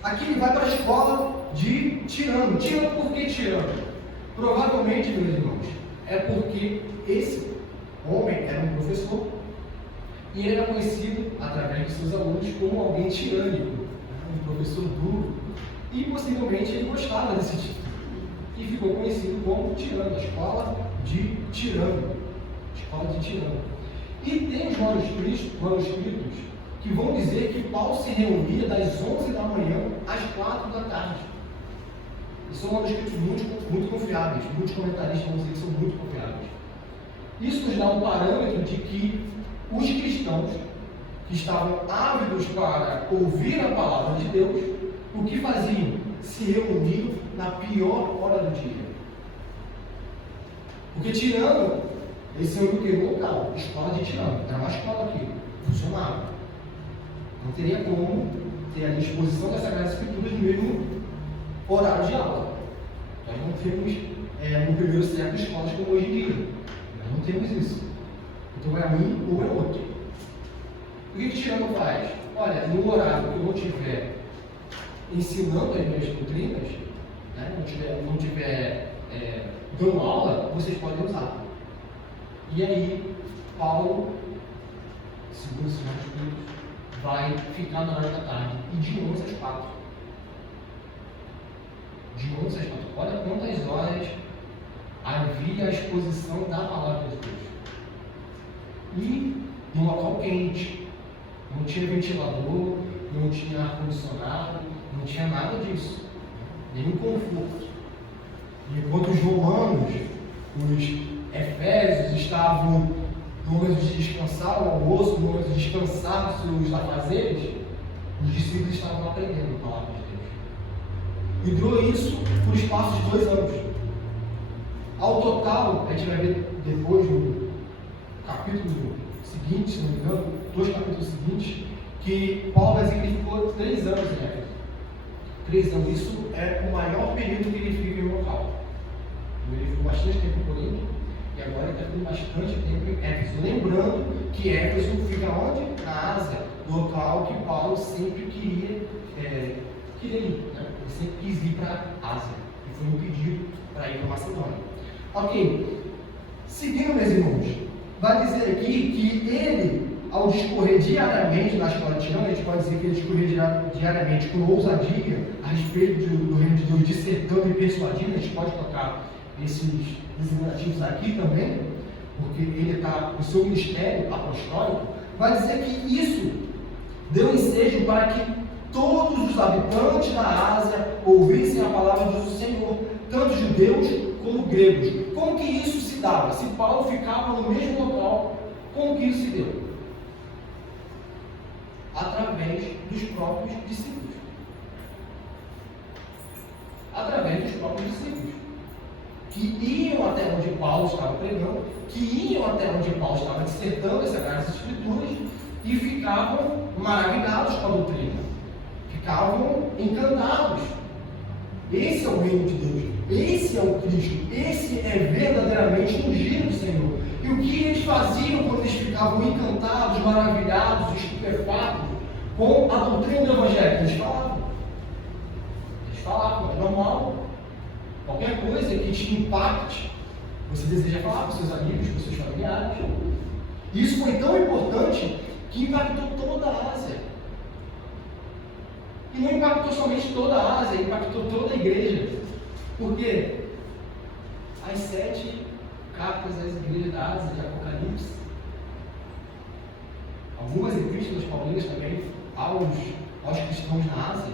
Aqui ele vai para a escola de tirano. Tirano por que tirano? Provavelmente, meus irmãos, é porque esse homem era um professor e ele era conhecido, através de seus alunos, como alguém tirânico, um professor duro, e possivelmente ele gostava desse título e ficou conhecido como tirano, a escola de tirano. Escola de tirano. E tem os manuscritos que vão dizer que Paulo se reunia das 11 da manhã às 4 da tarde. E são manuscritos muito confiáveis, muitos comentaristas vão dizer que são muito confiáveis. Isso nos dá um parâmetro de que os cristãos que estavam ávidos para ouvir a palavra de Deus, o que faziam? Se reuniam na pior hora do dia. Porque tirando, esse é o local, escola de tirano, era uma escola aqui, funcionava. Não teria como ter a exposição das Sagradas Escrituras no mesmo horário de aula. Nós não temos, no primeiro século, escolas como hoje em dia. Nós não temos isso. Então é um ou é outro. O que tirano faz? Olha, no horário que eu não estiver ensinando as minhas doutrinas, né, não tiver dando aula, vocês podem usar. E aí, Paulo, segundo os Espíritos, vai ficar na hora da tarde, e de 11 às 4. De 11 às 4. Olha quantas horas havia a exposição da palavra de Deus. E num local quente, não tinha ventilador, não tinha ar-condicionado, não tinha nada disso, nenhum conforto. Enquanto os romanos, os efésios, estavam no momento de descansar o almoço, no momento de descansar os afazeres, os discípulos estavam aprendendo a palavra de Deus. E durou isso por espaço de 2 anos. Ao total, a gente vai ver depois no capítulo seguinte, se não me engano, 2 capítulos seguintes, que Paulo vai dizer que ele ficou 3 anos em Éfeso. 3 anos. Isso é o maior período que ele fica em um local. Ele ficou bastante tempo em Corinto e agora ele está ficando bastante tempo em Éfeso. Lembrando que Éfeso fica onde? Na Ásia, local que Paulo sempre queria ir. Né? Ele sempre quis ir para a Ásia e foi impedido para ir para Macedônia. Ok. Seguindo, meus irmãos, vai dizer aqui que ele, ao discorrer diariamente na escola de tirano, a gente pode dizer que ele discorrer diariamente com ousadia a respeito do reino de Deus, dissertando e persuadindo. A gente pode colocar esses designativos aqui também, porque ele está no seu ministério apostólico. Vai dizer que isso deu ensejo para que todos os habitantes da Ásia ouvissem a palavra do Senhor, tanto judeus como gregos. Como que isso se dava? Se Paulo ficava no mesmo local, como que isso se deu? Através dos próprios discípulos. Através dos próprios discípulos. Que iam até onde Paulo estava pregando, que iam até onde Paulo estava dissertando as Sagradas Escrituras e ficavam maravilhados com a doutrina. Ficavam encantados. Esse é o reino de Deus. Esse é o Cristo. Esse é verdadeiramente o ungido do Senhor. E o que eles faziam quando eles ficavam encantados, maravilhados, estupefatos com a doutrina do Evangelho? Eles falavam. Eles falavam, é normal. Qualquer coisa que te impacte, você deseja falar com seus amigos, com seus familiares. Isso foi tão importante que impactou toda a Ásia. E não impactou somente toda a Ásia, impactou toda a igreja. Por quê? As 7 cartas às igrejas da Ásia de Apocalipse, algumas epístolas paulinas também aos cristãos na Ásia,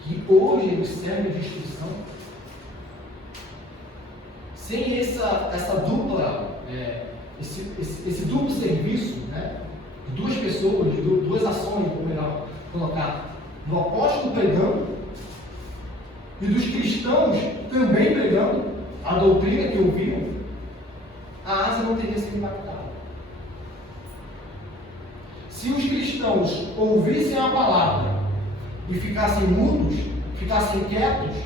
que hoje eles servem de instrução. Sem essa dupla, esse duplo serviço, né, de 2 pessoas, de 2 ações, ou melhor colocar, do apóstolo pregando e dos cristãos também pregando a doutrina que ouviam, a Ásia não teria sido impactada. Se os cristãos ouvissem a palavra e ficassem mudos, ficassem quietos,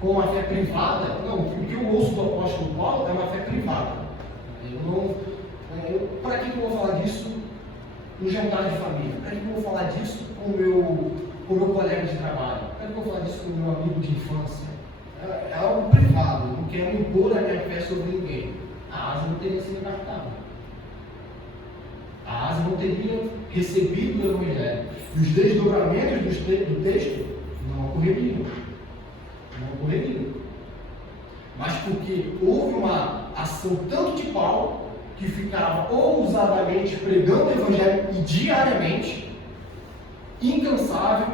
com uma fé privada, não, o que eu ouço do apóstolo Paulo é uma fé privada. Para que eu vou falar disso no jantar de família? Para que eu vou falar disso com o meu colega de trabalho? Para que eu vou falar disso com o meu amigo de infância? É algo privado, não quero impor a minha fé sobre ninguém. A Ásia não teria sido impactada. A Ásia não teria recebido o Evangelho. E os desdobramentos do texto não ocorreriam. Não ocorreriam. Mas porque houve uma ação tanto de Paulo, que ficava ousadamente pregando o Evangelho e diariamente, incansável.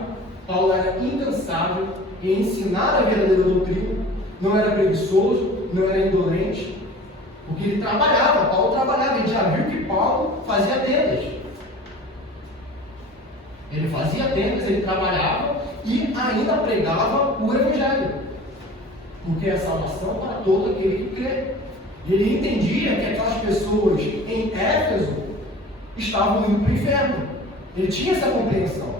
Paulo era incansável em ensinar a verdadeira doutrina, não era preguiçoso, não era indolente, porque ele trabalhava, Paulo trabalhava, a gente já viu que Paulo fazia tendas. Ele fazia tendas, ele trabalhava e ainda pregava o Evangelho, porque é salvação para todo aquele que crê. Ele entendia que aquelas pessoas em Éfeso estavam indo para o inferno. Ele tinha essa compreensão.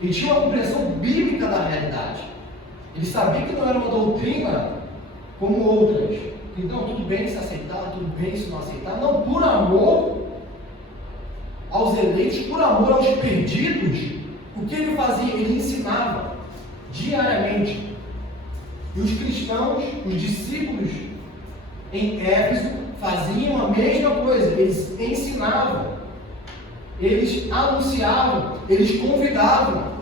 Ele tinha uma compreensão bíblica da realidade. Ele sabia que não era uma doutrina como outras. Então, tudo bem se aceitar, tudo bem se não aceitar. Não, por amor aos eleitos, por amor aos perdidos, o que ele fazia? Ele ensinava diariamente. E os cristãos, os discípulos em Éfeso, faziam a mesma coisa. Eles ensinavam, eles anunciavam, eles convidavam,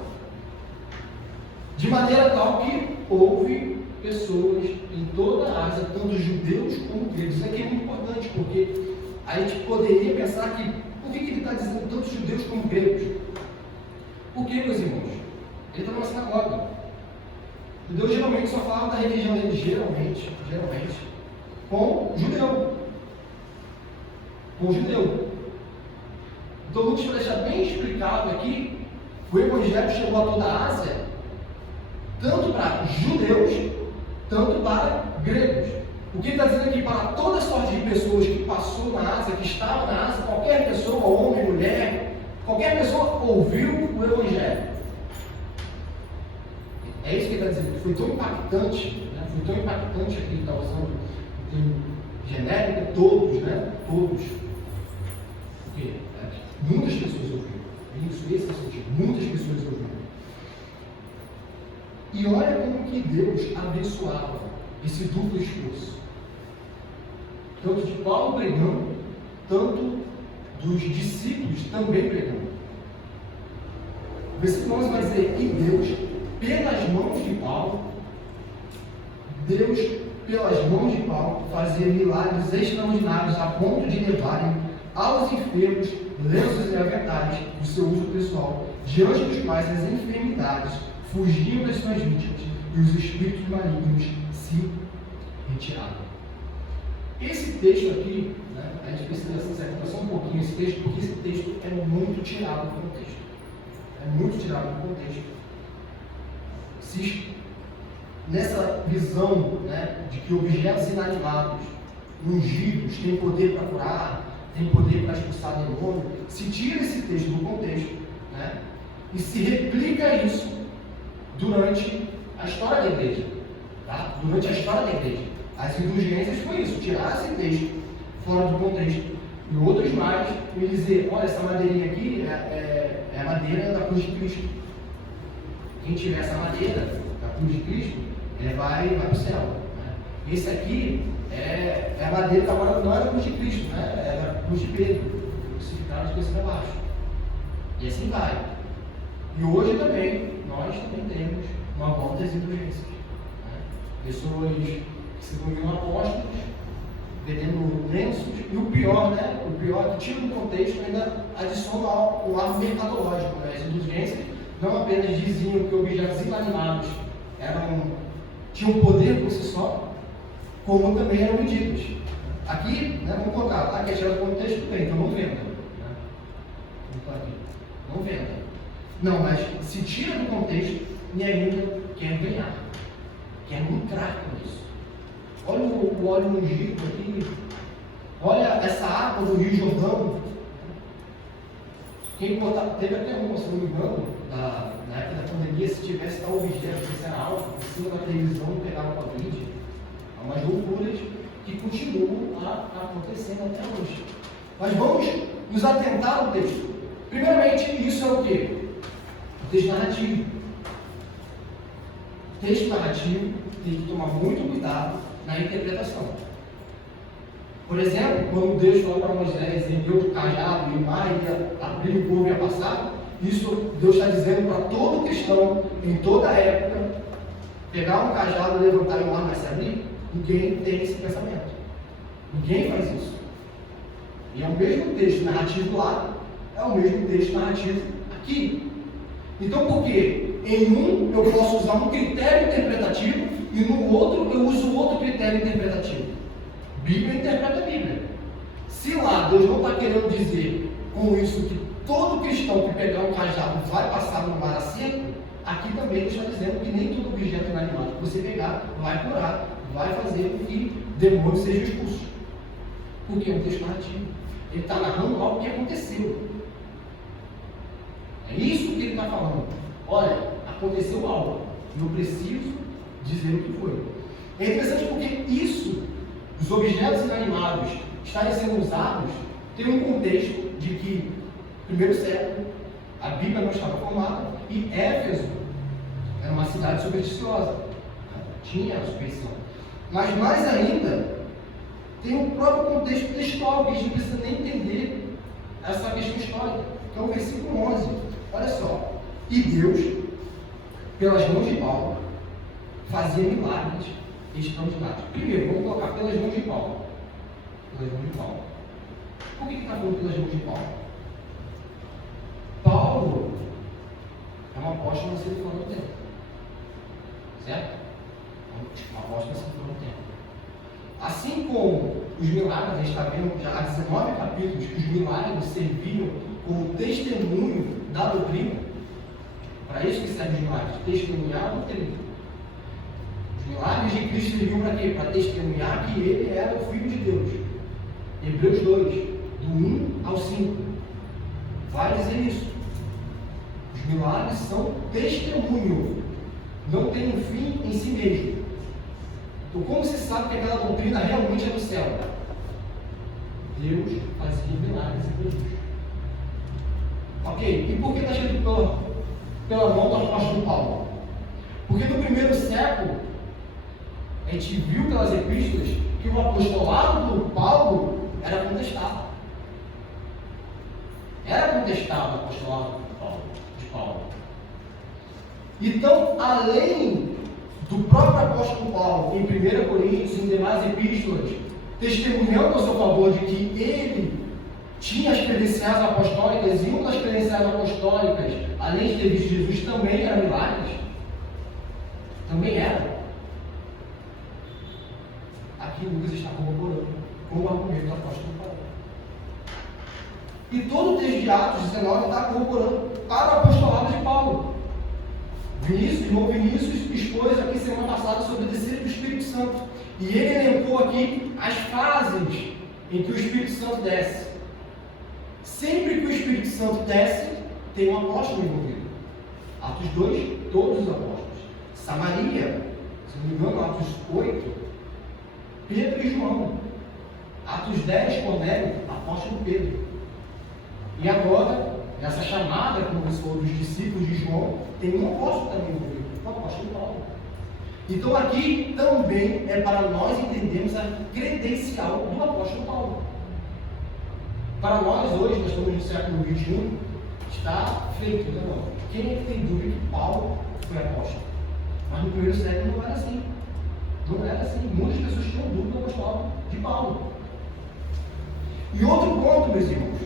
de maneira tal que houve pessoas em toda a Ásia, tanto judeus como gregos. Isso aqui é muito importante, porque a gente poderia pensar que, por que ele está dizendo tanto judeus como gregos? Por que, meus irmãos? Ele está numa sinagoga. Judeus geralmente só falam da religião dele, geralmente, com judeu. Então, vamos deixar bem explicado aqui, o Evangelho chegou a toda a Ásia, tanto para judeus, tanto para gregos. O que ele está dizendo aqui? Para toda sorte de pessoas que passou na Ásia, que estava na Ásia, qualquer pessoa, homem, mulher, qualquer pessoa ouviu o Evangelho. É isso que ele está dizendo. Foi tão impactante, né? Foi tão impactante aqui, ele está usando o termo genérico, todos, né? Todos. Porque muitas pessoas ouviram. Esse é o sentido. Muitas pessoas ouviram. E olha como que Deus abençoava esse duplo esforço. Tanto de Paulo pregando, tanto dos discípulos também pregando. O versículo 11 vai dizer: e Deus, pelas mãos de Paulo, fazia milagres extraordinários a ponto de levarem aos enfermos lenços e aventais do seu uso pessoal, diante dos quais as enfermidades fugiam das suas vítimas e os espíritos malignos se retiravam. Esse texto aqui, né, a gente precisa se atentar só um pouquinho esse texto, porque esse texto é muito tirado do contexto. Nessa visão, né, de que objetos inanimados, ungidos, têm poder para curar, têm poder para expulsar demônio, se tira esse texto do contexto, né, e se replica isso durante a história da igreja. Tá? Durante a história da igreja. As indulgências foi isso, tirar esse texto fora do contexto. E outros mais, me dizer: olha, essa madeirinha aqui é a madeira da cruz de Cristo. Quem tiver essa madeira da cruz de Cristo, vai para o céu. Né? Esse aqui é a madeira que agora não é da cruz de Cristo, né? É da cruz de Pedro, crucificado de cabeça para baixo. E assim vai. E hoje também, nós também temos uma volta das indulgências. Né? Pessoas que se denominam apóstolos, vendendo lenços, e o pior, né? O pior é que tira do contexto ainda adiciona o lado mercadológico. Né? As indulgências não apenas diziam que objetos inanimados tinham poder por si só, como também eram medidas. Aqui, né, vamos colocar, aqui é tirado do contexto, bem, então não venda. Né? Não venda. Não, mas se tira do contexto e ainda quer ganhar, quer lucrar com isso. Olha o óleo ungido aqui, olha essa água do Rio Jordão. Quem botar, teve até uma, se não me engano, na época da pandemia, se tivesse tal objeto, se era algo, em cima da televisão, pegava Covid. Há umas loucuras que continuam acontecendo até hoje. Mas vamos nos atentar ao texto. Primeiramente, isso é o quê? O texto narrativo. O texto narrativo tem que tomar muito cuidado na interpretação. Por exemplo, quando Deus falou para Moisés, enviou o cajado e o mar ia abrir, o povo ia passar, isso Deus está dizendo para todo cristão, em toda época, pegar um cajado, levantar e o mar vai se abrir. Ninguém tem esse pensamento. Ninguém faz isso. E é o mesmo texto narrativo lá, é o mesmo texto narrativo aqui. Então, por quê? Em um eu posso usar um critério interpretativo e no outro eu uso outro critério interpretativo. Bíblia interpreta a Bíblia. Se lá Deus não está querendo dizer com isso que todo cristão que pegar um cajado vai passar no mar seco, aqui também Ele está dizendo que nem todo objeto inanimado que você pegar vai curar, vai fazer com que demônios sejam expulsos. Porque é um texto narrativo. Ele está narrando algo que aconteceu. É isso que ele está falando. Olha, aconteceu algo. Eu preciso dizer o que foi. É interessante porque isso, os objetos inanimados estarem sendo usados, tem um contexto de que, no primeiro século, a Bíblia não estava formada e Éfeso era uma cidade supersticiosa. Tinha a superstição. Mas mais ainda, tem o próprio contexto textual, que a gente precisa nem entender essa questão histórica. Que é o versículo 11. Olha só. E Deus, pelas mãos de Paulo, fazia milagres extraordinários. Primeiro, vamos colocar pelas mãos de Paulo. Pelas mãos de Paulo. Por que está falando pelas mãos de Paulo? Paulo é um apóstolo nascido fora do tempo. Certo? Um apóstolo nascido fora do tempo. Assim como os milagres, a gente está vendo já há 19 capítulos que os milagres serviam como testemunho da doutrina. Para isso que serve os milagres, testemunhar a doutrina. Os milagres de Cristo serviam para quê? Para testemunhar que Ele era o Filho de Deus. Hebreus 2, do 1 ao 5. Vai dizer isso. Os milagres são testemunho. Não tem um fim em si mesmo. Então, como se sabe que aquela doutrina realmente é do céu? Deus fazia milagres em Jesus. Ok, e por que está escrito pela mão do apóstolo Paulo? Porque no primeiro século, a gente viu pelas epístolas que o apostolado do Paulo era contestado. Era contestado o apostolado de Paulo. Então, além do próprio apóstolo Paulo, em 1 Coríntios e em demais epístolas, testemunhando a seu favor de que ele tinha as credenciais apostólicas, e uma das credenciais apostólicas, além de ter visto Jesus, também era milagres. Também era. Aqui Lucas está corroborando com o argumento do apóstolo Paulo. E todo o texto de Atos 19 está corroborando para o apostolado de Paulo. Irmão Vinícius expôs aqui semana passada sobre o descer do Espírito Santo. E ele elencou aqui as fases em que o Espírito Santo desce. Sempre que o Espírito Santo desce, tem um apóstolo envolvido. Atos 2, todos os apóstolos. Samaria, se não me engano, Atos 8, Pedro e João. Atos 10, Cornélio, apóstolo Pedro. E agora, nessa chamada, como se for dos discípulos de João, tem um apóstolo também envolvido, o apóstolo Paulo. Então aqui também é para nós entendermos a credencial do apóstolo Paulo. Para nós hoje, nós estamos no século XXI, está feito, não. Quem é que tem dúvida que Paulo foi apóstolo? Mas no primeiro século não era assim. Não era assim. Muitas pessoas tinham dúvida do apostolado de Paulo. E outro ponto, meus irmãos.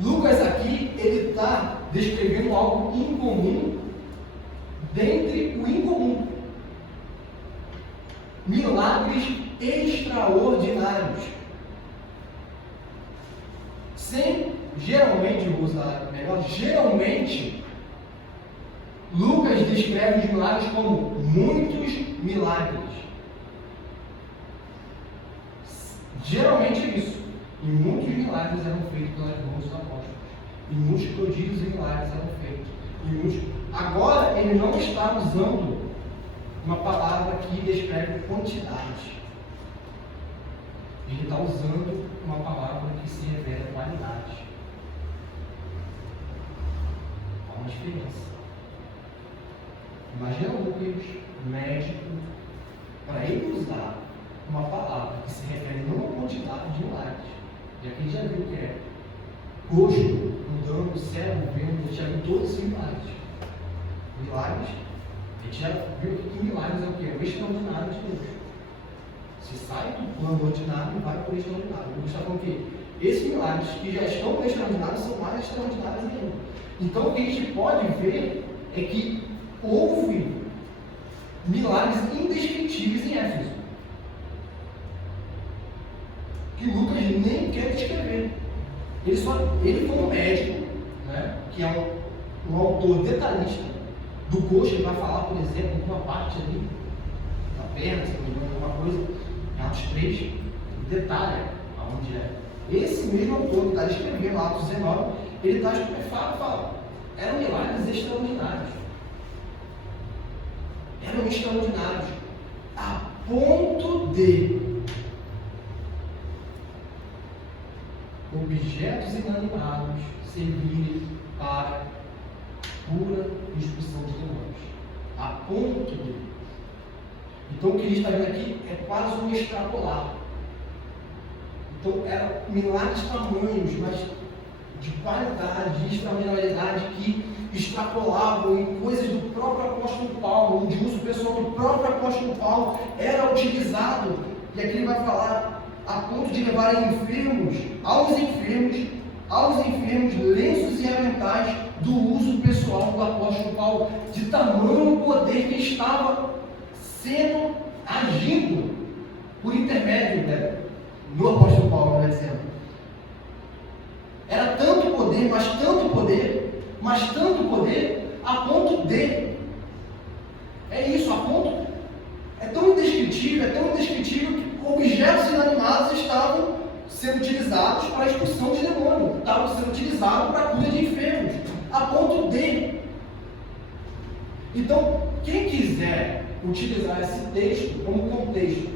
Lucas aqui, ele está descrevendo algo incomum dentre o incomum. Milagres extraordinários. Geralmente, eu vou usar melhor, geralmente, Lucas descreve os milagres como muitos milagres. Geralmente é isso. E muitos milagres eram feitos pelas mãos dos apóstolos. E muitos prodígios e milagres eram feitos. Agora, ele não está usando uma palavra que descreve quantidade. Ele está usando uma palavra que se revela qualidade. Há uma diferença. Imagina o Lucas, médico, para ele usar uma palavra que se refere não a quantidade de milagres. E aqui já viu o que é coxo, andando, cego, vendo, já viu todos os milagres. Milagres, a gente já viu que milagres é o que? É o extraordinário de Deus. Se sai do plano ordinário e vai para o extraordinário. Ele está falando que esses milagres que já estão no extraordinário são mais extraordinários ainda. Então, o que a gente pode ver é que houve milagres indescritíveis em Éfeso, que Lucas nem quer descrever. Ele foi um médico, né, que é um autor detalhista do coxo. Ele vai falar, por exemplo, uma parte ali da perna, se não me engano, alguma coisa, em Atos 3, ele detalha aonde é. Esse mesmo autor que está escrevendo Atos 19, ele está estupefato e fala: eram milagres extraordinários. Eram extraordinários, a ponto de objetos inanimados servirem para pura expulsão de demônios. A ponto de. Então, o que a gente está vendo aqui é quase um extrapolar. Então, eram milagres tamanhos, mas de qualidade, de extraordinariedade, que extrapolavam em coisas do próprio apóstolo Paulo, de uso pessoal do próprio apóstolo Paulo, era utilizado, e aqui ele vai falar, a ponto de levarem aos enfermos, lenços e aventais do uso pessoal do apóstolo Paulo, de tamanho poder que estava sendo agindo por intermédio, né, do apóstolo Paulo, né, dizendo. Era tanto poder, a ponto de. É isso, a ponto. É tão indescritível que objetos inanimados estavam sendo utilizados para a expulsão de demônio, estavam sendo utilizados para a cura de enfermos, a ponto de. Então, quem quiser utilizar esse texto como contexto,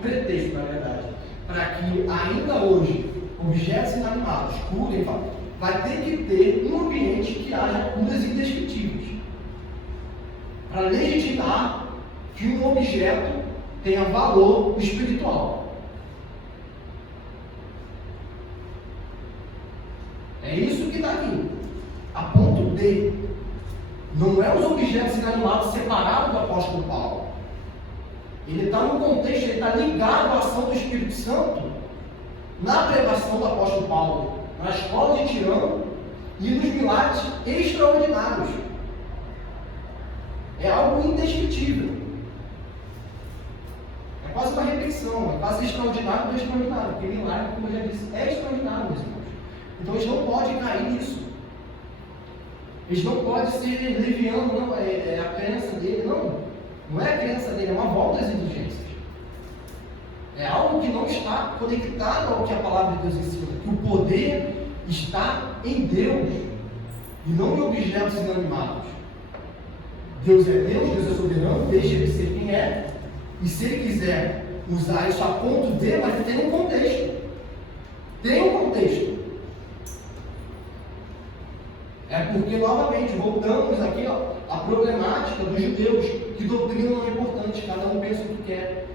pretexto, na verdade, para que ainda hoje objetos inanimados curem, vai ter que ter um ambiente que haja curas indescritíveis, para legitimar que um objeto tenha valor espiritual. É isso que está aqui, a ponto de. Não é os objetos inanimados separados do apóstolo Paulo. Ele está no contexto, ele está ligado à ação do Espírito Santo na pregação do apóstolo Paulo, na escola de Tirano e nos milagres extraordinários. É algo indescritível. É quase uma repetição, é quase extraordinário do extraordinário, porque milagre, como eu já disse, é extraordinário, meus irmãos. Então eles não podem cair nisso. Eles não podem ser levianos, não, é a crença dele, não é a crença dele, é uma volta às indulgências. É algo que não está conectado ao que a palavra de Deus ensina, que o poder está em Deus e não em objetos inanimados. Deus é Deus, Deus é soberano, deixa ele ser quem é, e se ele quiser usar isso a ponto de, mas tem um contexto. Tem um contexto. É porque, novamente, voltamos aqui à problemática dos judeus, que doutrina não é importante, cada um pensa o que quer.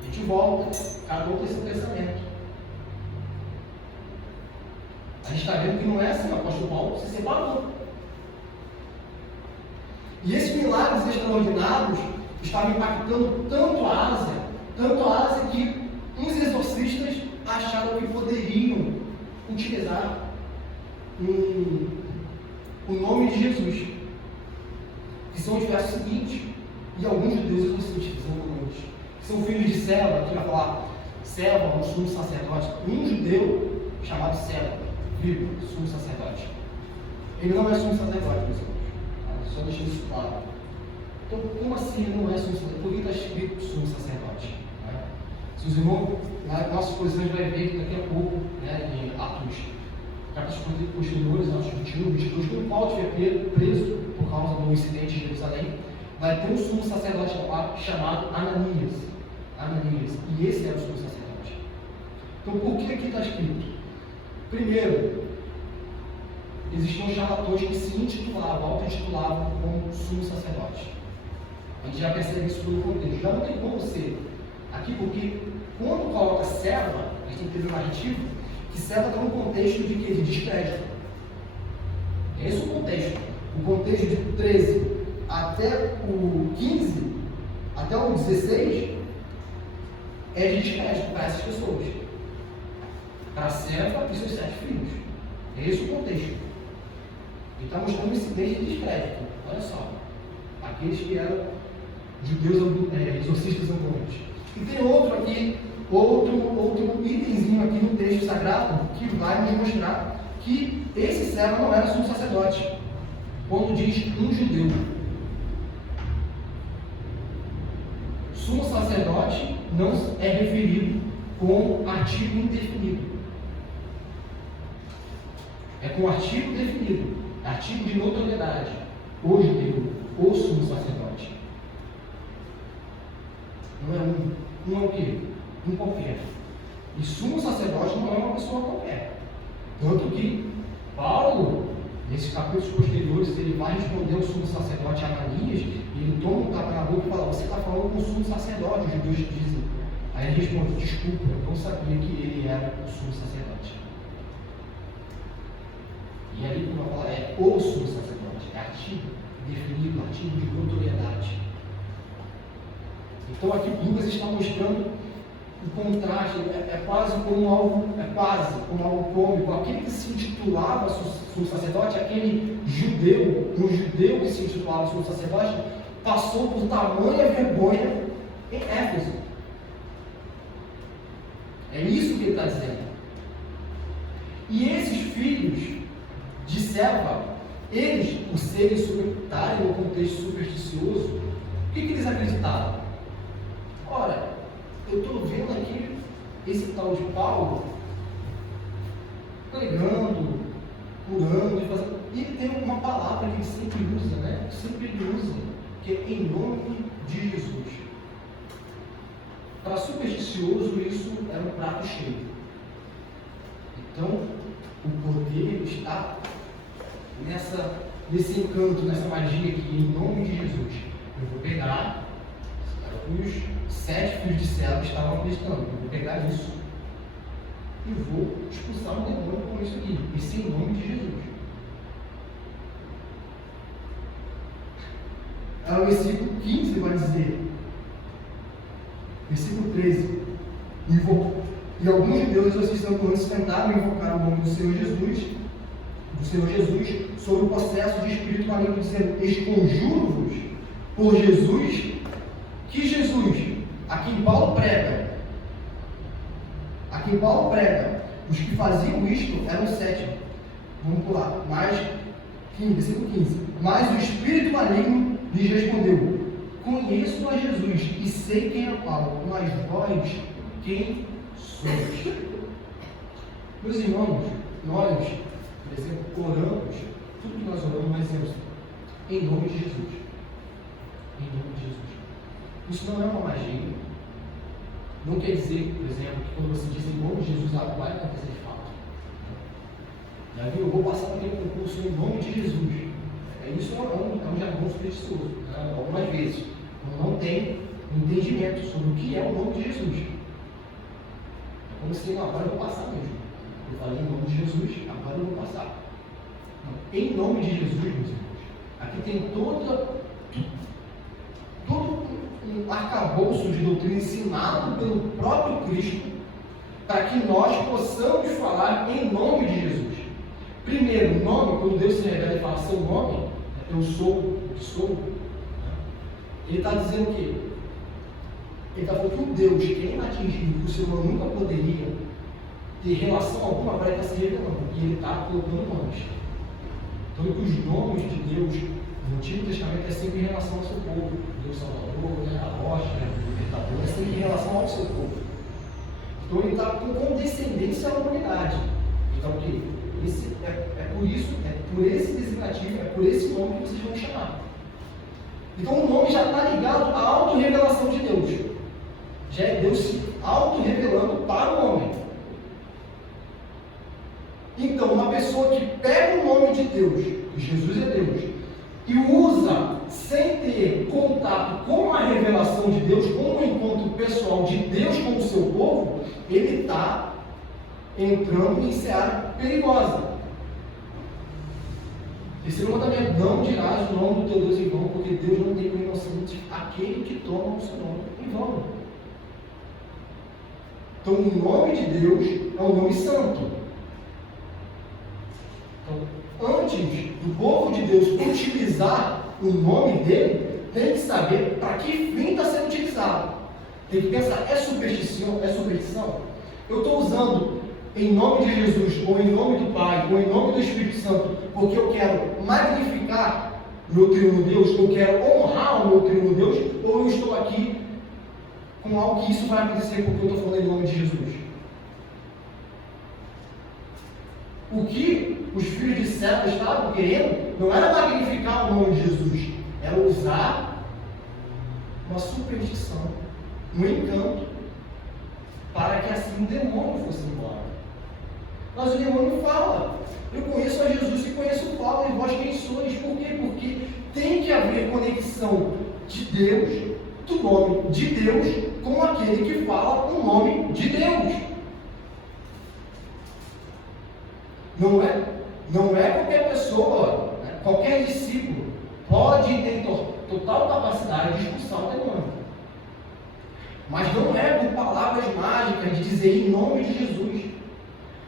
A gente volta, cada um tem esse pensamento. A gente está vendo que não é assim, o apóstolo Paulo se separou. E esses milagres extraordinários estavam impactando tanto a Ásia que uns exorcistas acharam que poderiam utilizar o nome de Jesus, que são os versos seguintes, e alguns judeus exorcistas, que são filhos de Seva, que vai falar Seva, um sumo sacerdote, um judeu chamado Seva, sumo sacerdote. Ele não é sumo sacerdote, meus irmãos. Só deixar isso claro. Então, como assim ele não é sumo sacerdote? Por que está escrito sumo sacerdote? Né? Se os irmãos, na nossa exposição, a gente vai ver daqui a pouco, né, em Atos, cartas posteriores, Atos 21, 22, quando Paulo estiver preso por causa do incidente em Jerusalém, vai ter um sumo sacerdote lá chamado Ananias. E esse era o sumo sacerdote. Então, por que aqui está escrito? Primeiro, existiam charlatões que se auto-intitulavam como sumo sacerdote. A gente já percebe isso pelo contexto. Já não tem como ser aqui, porque quando coloca serva, a gente tem que ter um adjetivo, que serva está no contexto de quê? De descrédito. É esse o contexto. O contexto de 13 até o 15, até o 16, é de descrédito para essas pessoas. Para a serva e seus 7 filhos. É esse o contexto. está mostrando esse desde de descrédito. Olha só. Aqueles que eram judeus exorcistas ambulantes. E tem outro itemzinho aqui no texto sagrado que vai nos mostrar que esse servo não era sumo sacerdote. Quando diz um judeu. Sumo sacerdote não é referido com artigo indefinido. É com artigo definido. Artigo de notoriedade. O judeu, o sumo sacerdote. Não é um. Um é o quê? Um qualquer. E sumo sacerdote não é uma pessoa qualquer. Tanto que Paulo, nesses capítulos posteriores, ele vai responder ao sumo sacerdote Ananias, e ele toma um tapa na boca e fala: você está falando com o sumo sacerdote, os judeus dizem. Aí ele responde: desculpa, eu não sabia que ele era o sumo sacerdote. E aí, como eu falo, é o sumo sacerdote, é artigo definido, artigo de notoriedade. Então aqui Lucas está mostrando o contraste, é quase como algo cômico. Aquele que se intitulava sumo sacerdote, aquele judeu, um judeu que se intitulava sumo sacerdote, passou por tamanha vergonha em Éfeso. É isso que ele está dizendo. E esses filhos de Seva, eles, por serem estarem no contexto supersticioso, o que eles acreditavam? Ora, eu estou vendo aqui esse tal de Paulo pregando, curando e fazendo. E ele tem uma palavra que ele sempre usa, né? Sempre ele usa, que é em nome de Jesus. Para supersticioso, isso era um prato cheio. Então, o poder está nesse encanto, nessa magia aqui, em nome de Jesus. Eu vou pegar os 7 filhos de Seva que estavam acreditando. Eu vou pegar isso e vou expulsar um demônio com isso aqui. Esse em nome de Jesus. O versículo 15 vai dizer, versículo 13: e alguns judeus exorcistas tentaram invocar o nome do Senhor Jesus, sobre o processo de espírito maligno, dizendo: esconjuro-vos por Jesus. Que Jesus? A quem Paulo prega. Os que faziam isto eram 7. Vamos pular. Versículo 15. Mas o espírito maligno lhes respondeu: conheço a Jesus e sei quem é Paulo, mas vós quem sois? Meus irmãos, nós, por exemplo, oramos, tudo que nós oramos, nós dizemos em nome de Jesus. Em nome de Jesus. Isso não é uma magia. Não quer dizer, por exemplo, que quando você diz em nome de Jesus, algo vai acontecer de fato. Já viu? Eu vou passar para aquele concurso em nome de Jesus. Isso é um jargão supersticioso, né? Algumas vezes. Não tem entendimento sobre o que é o nome de Jesus. É como se agora eu vou passar mesmo. Eu falei em nome de Jesus, agora eu vou passar. Não. Em nome de Jesus, meus irmãos, aqui tem todo um arcabouço de doutrina ensinado pelo próprio Cristo para que nós possamos falar em nome de Jesus. Primeiro, o nome, quando Deus se revela e fala seu nome, eu sou, ele está dizendo o quê? Ele está falando que o Deus que é inatingível, que o ser humano nunca poderia ter relação alguma, para ele estar se revelando, e ele está colocando nomes. Tanto que os nomes de Deus no Antigo Testamento é sempre em relação ao seu povo. Deus Salvador, né, a rocha, o libertador, é sempre em relação ao seu povo. Então ele está com condescendência à humanidade. Então o quê? Por esse designativo, é por esse nome que vocês vão chamar. Então o nome já está ligado à auto-revelação de Deus. Já é Deus se auto-revelando para o homem. Então, uma pessoa que pega o nome de Deus, que Jesus é Deus, e usa sem ter contato com a revelação de Deus, com o encontro pessoal de Deus com o seu povo, ele está entrando em seara perigosa. Terceiro mandamento: não dirás o nome do teu Deus em vão, porque Deus não tem por inocente aquele que toma o seu nome em vão. Então, o nome de Deus é um nome santo. Então, antes do povo de Deus utilizar o nome dele, tem que saber para que fim está sendo utilizado. Tem que pensar, é superstição? É superstição? Eu estou usando em nome de Jesus, ou em nome do Pai, ou em nome do Espírito Santo, porque eu quero magnificar o meu trino Deus, eu quero honrar o meu trino Deus, ou eu estou aqui com algo que isso vai acontecer porque eu estou falando em nome de Jesus? O que os filhos de Seba estavam querendo não era magnificar o nome de Jesus, era usar uma superstição, um encanto, para que assim o demônio fosse embora. Mas o demônio fala: eu conheço a Jesus e conheço o Paulo, e vós quem sois? Por quê? Porque tem que haver conexão de Deus, do nome de Deus, com aquele que fala o nome de Deus. Não é qualquer pessoa, né? Qualquer discípulo pode ter total capacidade de expulsar o demônio. Mas não é por palavras mágicas de dizer em nome de Jesus.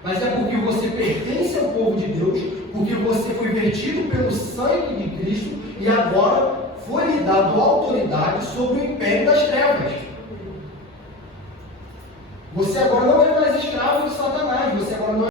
Mas é porque você pertence ao povo de Deus, porque você foi vertido pelo sangue de Cristo e agora foi lhe dado autoridade sobre o império das trevas. Você agora não é mais escravo de Satanás, você agora não